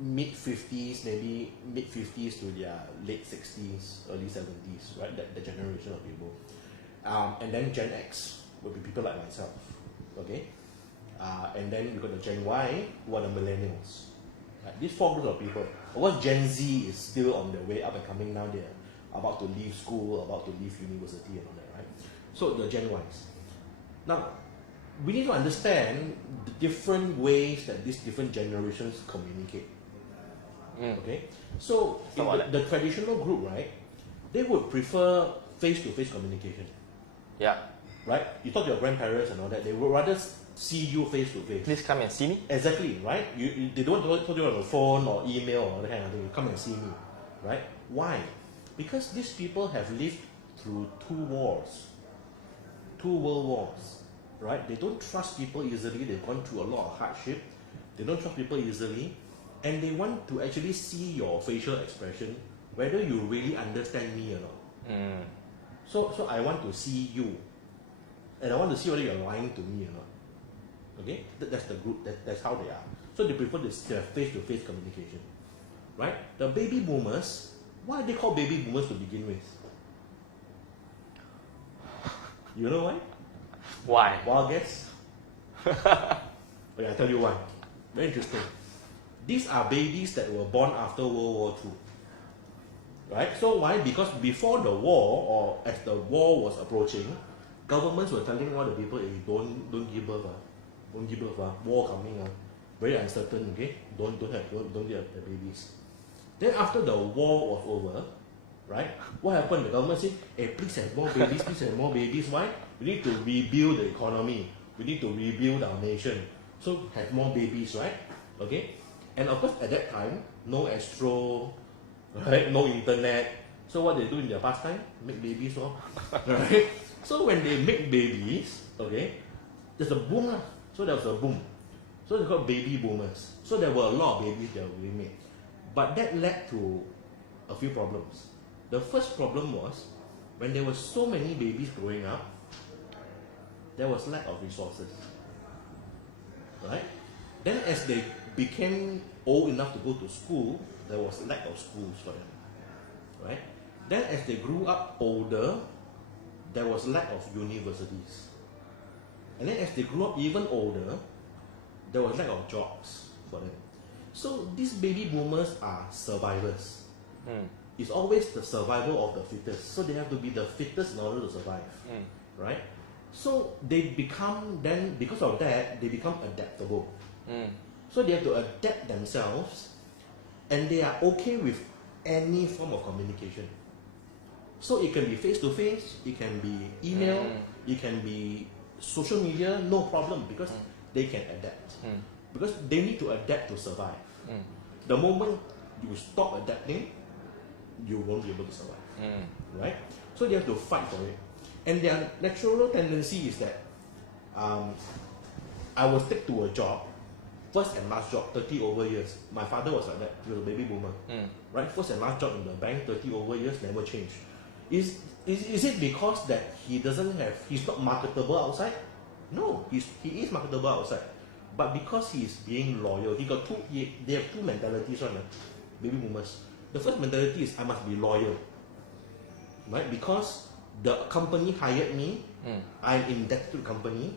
mid 50s, maybe mid 50s to their late 60s, early 70s, right? That the generation of people. And then Gen X would be people like myself, okay? And then we got the Gen Y, who are the millennials. Right? These four groups of people. Of course, Gen Z is still on their way up and coming now. They're about to leave school, about to leave university and all that, right? So the Gen Ys. Now, we need to understand the different ways that these different generations communicate. Okay? So, in the traditional group, right, they would prefer face-to-face communication. Yeah. Right? You talk to your grandparents and all that, they would rather see you face-to-face. Please come and see me. Exactly, right? They don't want to talk to you on the phone or email or that kind of thing. Come and see me, right? Why? Because these people have lived through 2 wars, 2 world wars, right? They don't trust people easily. They've gone through a lot of hardship. They don't trust people easily, and they want to actually see your facial expression, whether you really understand me or not. So I want to see you, and I want to see whether you're lying to me or not. Okay, that's the group. That's how they are. So they prefer this face-to-face communication, right? The baby boomers. Why are they called baby boomers to begin with? You know why? Why? Wild guess? Okay, I'll tell you why. Very interesting. These are babies that were born after World War II. Right? So why? Because before the war, or as the war was approaching, governments were telling all the people, hey, don't give birth. Don't give birth. War coming. Very uncertain, okay? Don't get the babies. Then after the war was over, right? What happened? The government said, hey, please have more babies, please have more babies. Why? We need to rebuild the economy. We need to rebuild our nation. So have more babies, right? Okay? And of course, at that time, no astro, right? No internet. So what they do in their pastime? Make babies, right? So when they make babies, okay, there's a boom. So there was a boom. So they called baby boomers. So there were a lot of babies that were being made. But that led to a few problems. The first problem was, when there were so many babies growing up, there was lack of resources. Right? Then as they became old enough to go to school, there was lack of schools for them. Right? Then as they grew up older, there was lack of universities. And then as they grew up even older, there was lack of jobs for them. So these baby boomers are survivors. It's always the survival of the fittest. So they have to be the fittest in order to survive. Right? So they become, then because of that, they become adaptable. So they have to adapt themselves, and they are okay with any form of communication. So it can be face-to-face, it can be email, it can be social media, no problem, because they can adapt. Because they need to adapt to survive. The moment you stop adapting, you won't be able to survive. Right? So they have to fight for it. And their natural tendency is that I will stick to a job, first and last job, 30 over years. My father was like that, he was a baby boomer. Right? First and last job in the bank, 30 over years, never changed. Is it because that he's not marketable outside? No, he is marketable outside. But because he is being loyal, they have 2 mentalities, right? Baby boomers. The first mentality is I must be loyal. Right? Because the company hired me, I'm indebted to the company,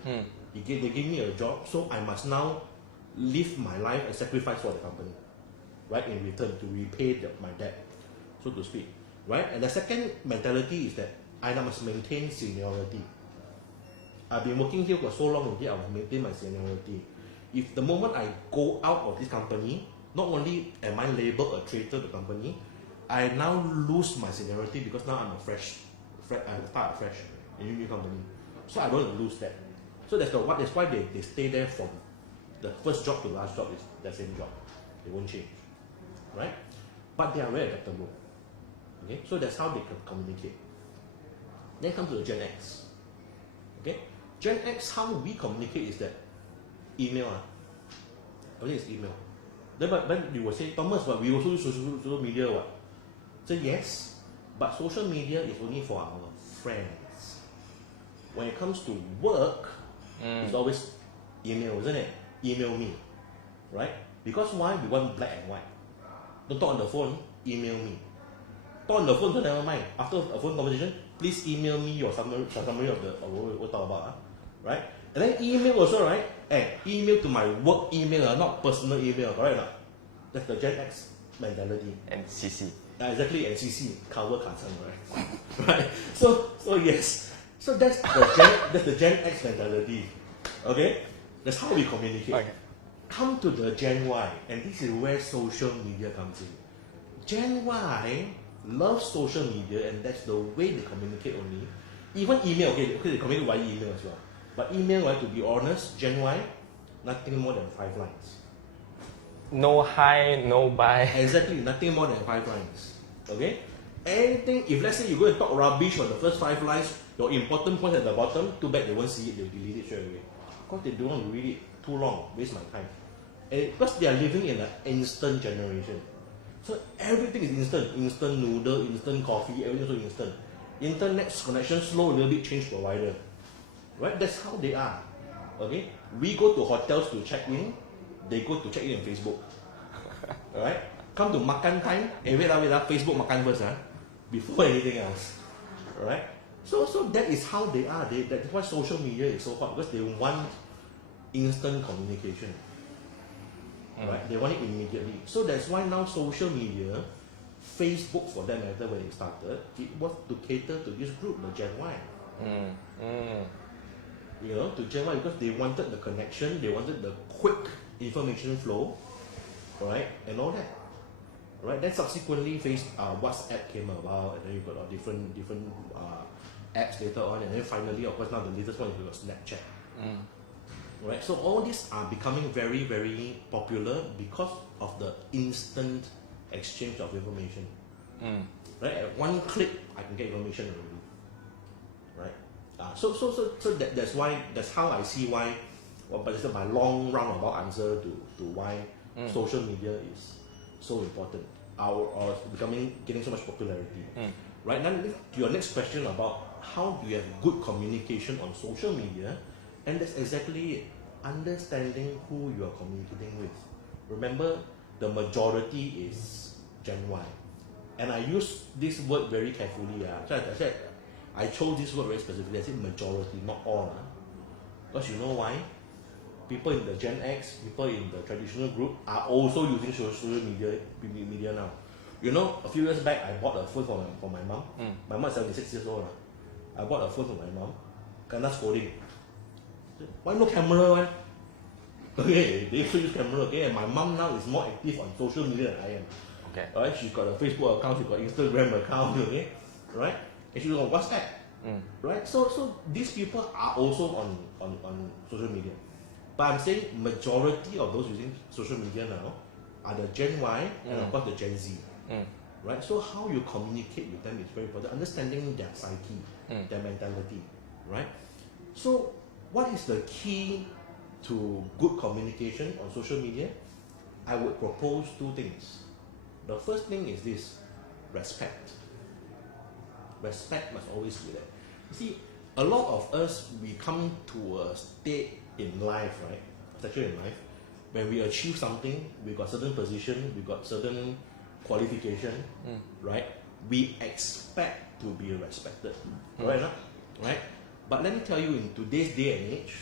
they gave me a job, so I must now live my life and sacrifice for the company. Right? In return, to repay my debt, so to speak. Right? And the second mentality is that I must maintain seniority. I've been working here for so long already, I must maintain my seniority. If the moment I go out of this company, not only am I labeled a traitor to the company, I now lose my seniority because now I'm I start afresh in a new company. So I don't want to lose that. So that's why they stay there from the first job to the last job is the same job. They won't change. Right? But they are very adaptable. Okay? So that's how they can communicate. Then come to the Gen X. Okay? Gen X, how we communicate is that email. Everything is email. Then you will say, Thomas, but we also use social media. What? So yes, but social media is only for our friends. When it comes to work, it's always email, isn't it? Email me. Right? Because why? We want black and white. Don't talk on the phone, email me. Talk on the phone, so never mind. After a phone conversation, please email me your summary of what we talk about, right? And then email also, right? Email to my work email, not personal email, correct or not? That's the Gen X mentality. And CC. Exactly, and CC, cover carton, right? Right? So yes. So that's the Gen X mentality. Okay? That's how we communicate. Okay. Come to the Gen Y, and this is where social media comes in. Gen Y loves social media, and that's the way they communicate only. Even email, okay, they communicate via email as well. But email, right, to be honest, Gen Y, nothing more than 5 lines. No hi, no bye. Exactly, nothing more than 5 lines. Okay? Anything, if let's say you go and talk rubbish for the first 5 lines, your important point at the bottom, too bad they won't see it, they'll delete it straight away. Because they don't want to read it too long, waste my time. And because they are living in an instant generation. So everything is instant. Instant noodle, instant coffee, everything is so instant. Internet connection slow, a little bit change provider. Right? That's how they are. Okay? We go to hotels to check in, they go to check in on Facebook. Alright? Come to makan time, wait, Facebook makan first, before anything else. Alright? So that is how they are. That's why social media is so hot, because they want instant communication. Right? They want it immediately. So that's why now social media, Facebook for that matter, when it started, it was to cater to this group, the Gen Y. You know, to Gen Y, because they wanted the connection, they wanted the quick information flow, right, and all that. Right? Then subsequently, WhatsApp came about, and then you got different apps later on, and then finally, of course, now the latest one is Snapchat. Right? So all these are becoming very, very popular because of the instant exchange of information. Right? At one click, I can get information already. Right? So that's how I see why. Well, but it's my long roundabout answer to why social media is so important or getting so much popularity. Right? Now to your next question about how do you have good communication on social media, and that's exactly it. Understanding who you are communicating with. Remember, the majority is Gen Y. And I use this word very carefully. So I said, I chose this word very specifically. I said majority, not all. Because you know why? People in the Gen X, people in the traditional group are also using social media now. You know, a few years back, I bought a phone for my mom. My mom is 76 years old. I bought a phone for my mom. Kena scolding. Why no camera, man? Okay, they still use camera, okay? And my mom now is more active on social media than I am. Okay. Alright, she's got a Facebook account, she's got Instagram account, okay? Right? And she's on WhatsApp. Right? So these people are also on social media. But I'm saying majority of those using social media now are the Gen Y and of course the Gen Z. Right? So how you communicate with them is very important. Understanding their psyche, their mentality. Right? So what is the key to good communication on social media? I would propose 2 things. The first thing is this: respect. Respect must always be there. You see, a lot of us, we come to a state in life, right? Especially in life, when we achieve something, we got certain position, we got certain qualification, right? We expect to be respected, right? Right? But let me tell you, in today's day and age,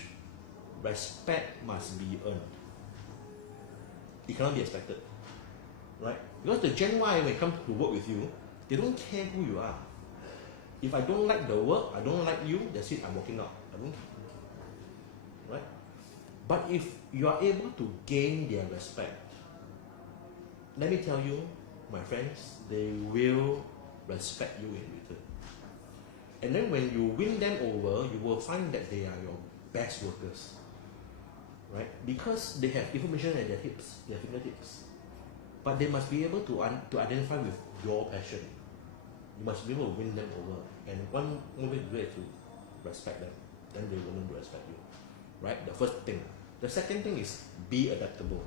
respect must be earned. It cannot be expected, right? Because the Gen Y, when it comes to work with you, they don't care who you are. If I don't like the work, I don't like you, that's it, I'm walking out. I don't care. Right? But if you are able to gain their respect, let me tell you, my friends, they will respect you in return. And then when you win them over, you will find that they are your best workers. Right? Because they have information at their hips, their fingertips. But they must be able to identify with your passion. You must be able to win them over. And one way to do it is to respect them. Then they will learn to respect you. Right? The first thing. The second thing is be adaptable.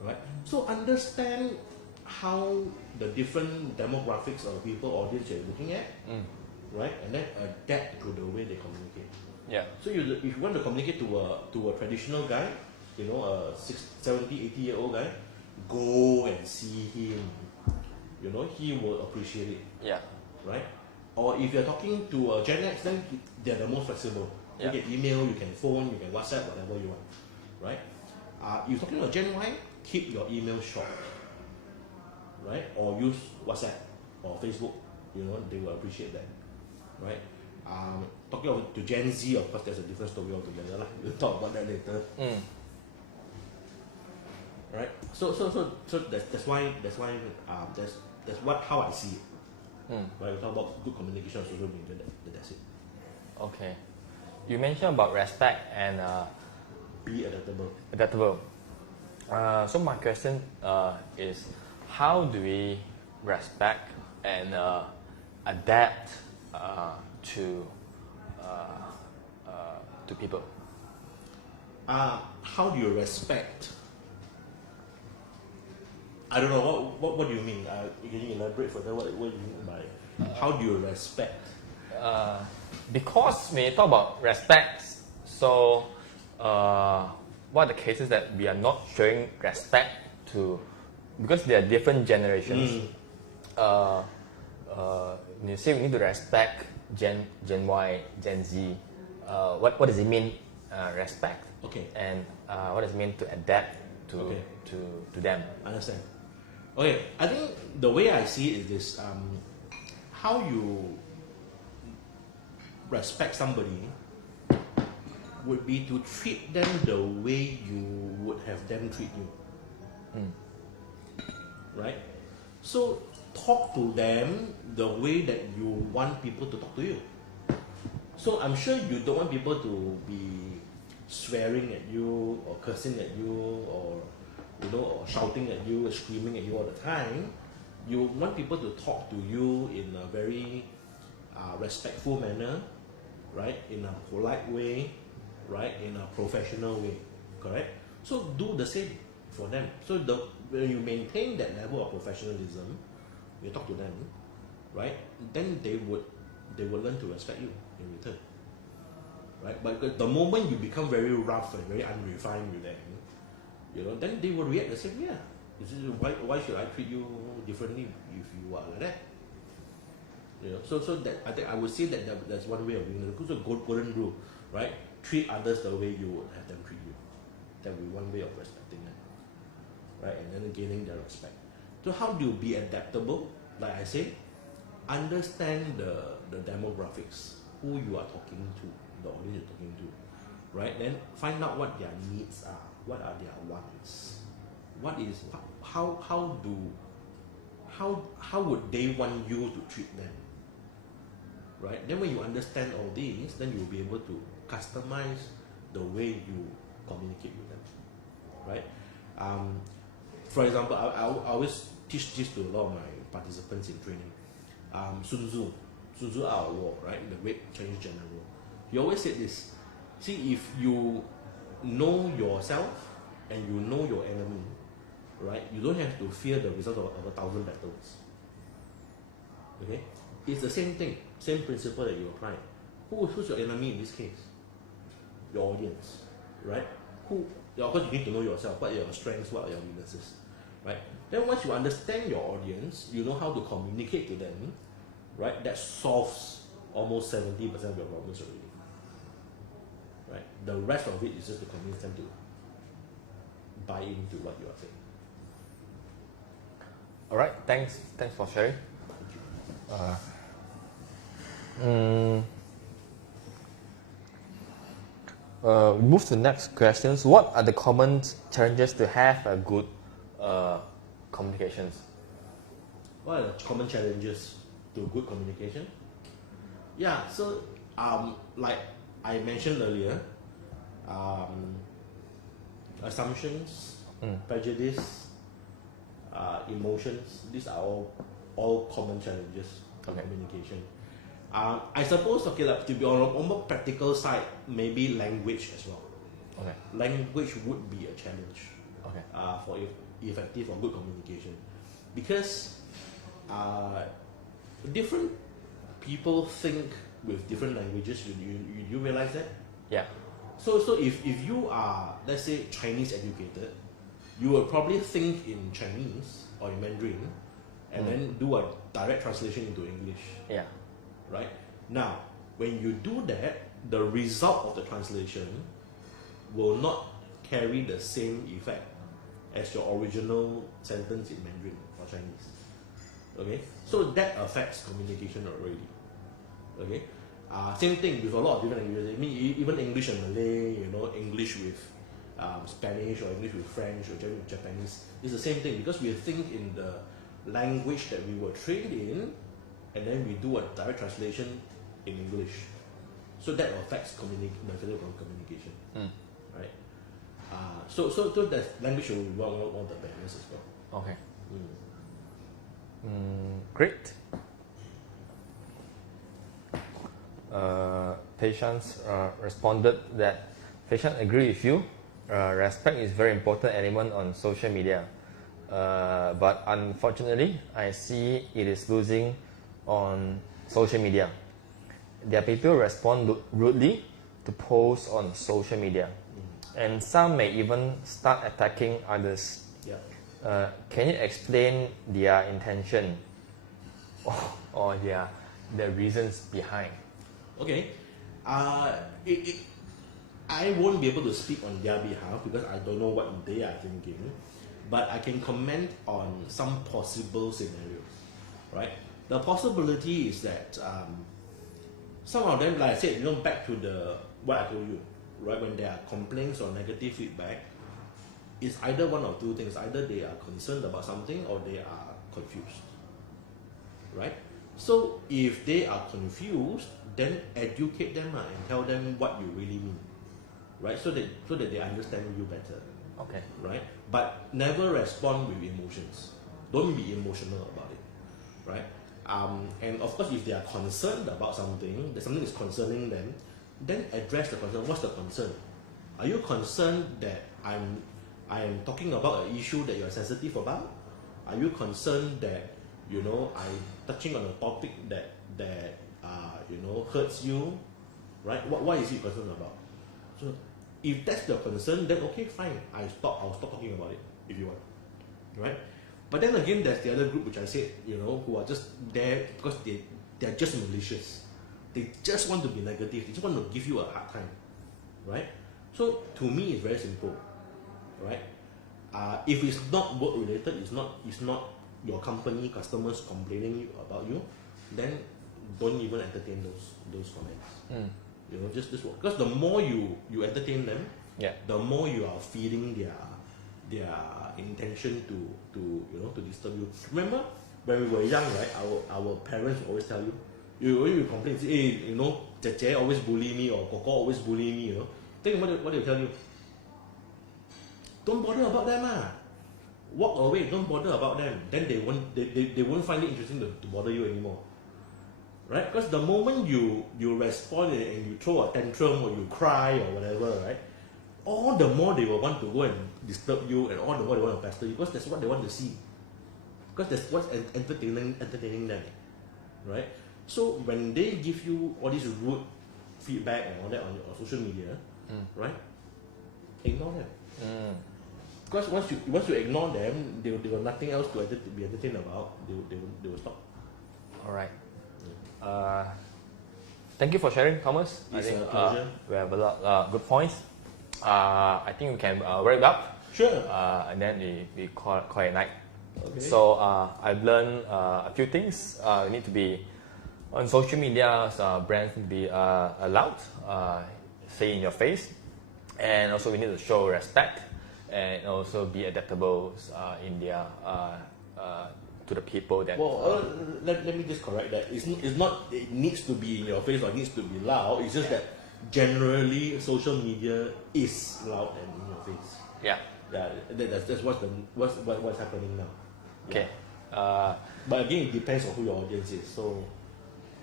Right? So understand how the different demographics of people audience you're looking at, right? And then adapt to the way they communicate. Yeah. So if you want to communicate to a traditional guy, you know, a 70, 80-year-old guy, go and see him. You know, he will appreciate it. Yeah. Right? Or if you're talking to a Gen X, then they're the most flexible. You Yeah. can email, you can phone, you can WhatsApp, whatever you want. Right? If you're talking to a Gen Y, keep your email short. Right? Or use WhatsApp or Facebook. You know, they will appreciate that. Right? Talking to Gen Z, of course, there's a different story altogether. We'll talk about that later. Right? So that's how I see it. Right? We talk about good communication on social media. That's it. Okay. You mentioned about respect and Be adaptable. adaptable. So my question is, how do we respect and adapt to people? How do you respect? I don't know what do you mean? Can you elaborate further? What do you mean by how do you respect? Because when you talk about respect, so what are the cases that we are not showing respect to? Because there are different generations. When you say we need to respect Gen Y, Gen Z, what does it mean? Respect. Okay. And what does it mean to adapt to them? Understand. Okay, I think the way I see it is this: how you respect somebody would be to treat them the way you would have them treat you. Right? So talk to them the way that you want people to talk to you. So I'm sure you don't want people to be swearing at you or cursing at you or or shouting at you, or screaming at you all the time. You want people to talk to you in a very respectful manner, right? In a polite way, right? In a professional way, correct? So do the same for them. So when you maintain that level of professionalism, you talk to them, right? Then they would learn to respect you in return, right? But the moment you become very rough and very unrefined with them, then they will react the same way. Why should I treat you differently if you are like that? So that I think I would say that that's one way of doing it. It's a golden rule, right? Treat others the way you would have them treat you. That would be one way of respecting them, right? And then gaining their respect. So how do you be adaptable? Like I say, understand the demographics, who you are talking to, the audience you're talking to, right? Then find out what their needs are. What are their wants? How would they want you to treat them? Right? Then when you understand all these, then you'll be able to customize the way you communicate with them. Right? For example, I always teach this to a lot of my participants in training. Sun Tzu Art of War, right? The great Chinese general. He always said this. See, if you know yourself and you know your enemy, right? You don't have to fear the result of 1,000 battles. Okay? It's the same thing, same principle that you apply. Who's your enemy in this case? Your audience, right? Of course, you need to know yourself. What are your strengths? What are your weaknesses? Right? Then once you understand your audience, you know how to communicate to them, right? That solves almost 70% of your problems already. Right? The rest of it is just to convince them to buy into what you are saying. All right, thanks for sharing. We move to the next questions. What are the common challenges to have a good communications? What are the common challenges to good communication? Yeah, so like I mentioned earlier, assumptions, prejudice, emotions, these are all common challenges to communication. I suppose, like, to be on a more practical side, maybe language as well. Okay. Language would be a challenge for effective or good communication, because different people think with different languages. You realize that? Yeah. So if you are, let's say, Chinese educated, you will probably think in Chinese or in Mandarin, and then do a direct translation into English. Yeah. Right? Now, when you do that, the result of the translation will not carry the same effect as your original sentence in Mandarin or Chinese. Okay? So that affects communication already. Okay? Same thing with a lot of different languages. I mean, even English and Malay, English with Spanish or English with French or German with Japanese. It's the same thing because we think in the language that we were trained in, and then we do a direct translation in English. So that affects method of communication, right? So that language will be one of the barriers as well. Okay. Great. Patients responded that patients agree with you. Respect is very important element on social media, but unfortunately, I see it is losing on social media. There are people who respond rudely to posts on social media, and some may even start attacking others. Yeah. Can you explain their intention or the reasons behind? Okay. I won't be able to speak on their behalf because I don't know what they are thinking, but I can comment on some possible scenarios, right? The possibility is that some of them, like I said, back to what I told you, right? When there are complaints or negative feedback, it's either one of two things: either they are concerned about something or they are confused, right? So if they are confused, then educate them and tell them what you really mean, right? So that they understand you better. Okay. Right? But never respond with emotions. Don't be emotional about it, right? And of course, if they are concerned about something, that something is concerning them, then address the concern. What's the concern? Are you concerned that I am talking about an issue that you are sensitive about? Are you concerned that I touching on a topic that hurts you, right? What is he concerned about? So if that's the concern, then okay, fine. I'll stop talking about it if you want, right? But then again, there's the other group which I said, who are just there because they are just malicious. They just want to be negative. They just want to give you a hard time, right? So to me, it's very simple, right? If it's not work related, it's not your company customers complaining about you, then don't even entertain those comments. Just work. Because the more you entertain them, the more you are feeding their intention to disturb you. Remember when we were young, right? Our parents would always tell you, you complain, say, hey, Jie always bully me or Koko always bully me, Think what they tell you. Don't bother about them, Walk away, don't bother about them. Then they won't find it interesting to bother you anymore. Right? Because the moment you respond and you throw a tantrum or you cry or whatever, right? All the more they will want to go and disturb you, and all the more they want to pester you, because that's what they want to see. Because that's what's entertaining them, right? So when they give you all this rude feedback and all that on social media, right? Ignore them. Because once you ignore them, they will nothing else to be entertained about. They will stop. All right. Thank you for sharing, Thomas. It's I think a pleasure. we have a lot good points. I think we can wrap it up. Sure. And then we call it a night. Okay. So I've learned a few things. You need to be on social media. Brands need to be allowed, say in your face, and also we need to show respect and also be adaptable in their to the people that. Well, let me just correct that. It's not it needs to be in your face or it needs to be loud. It's just that generally social media is loud and in your face. Yeah. Yeah, that's what's happening now. Okay. But again, it depends on who your audience is. So,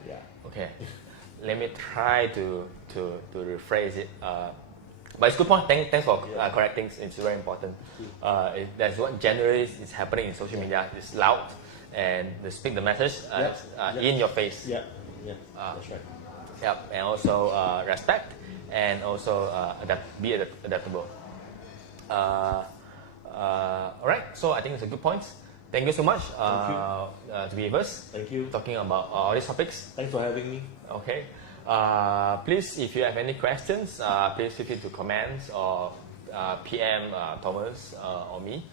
yeah. Okay. Let me try to rephrase it. But it's a good point. Thanks for correcting. It's very important. That's what generally is happening in social media. It's loud and they speak the message in your face. Yeah. That's right. Yep. And also respect and also be adaptable. All right, so I think it's a good point. Thank you so much to be with us. Thank you. Talking about all these topics. Thanks for having me. Okay. Please, if you have any questions, please feel free to comment or PM Thomas or me.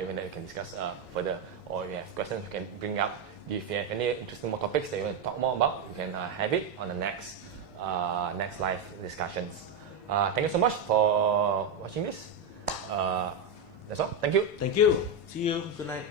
Even then we can discuss further. Or if you have questions, we can bring up. If you have any interesting more topics that you want to talk more about, you can have it on the next live discussions. Thank you so much for watching this. That's all. Thank you. Thank you. See you. Good night.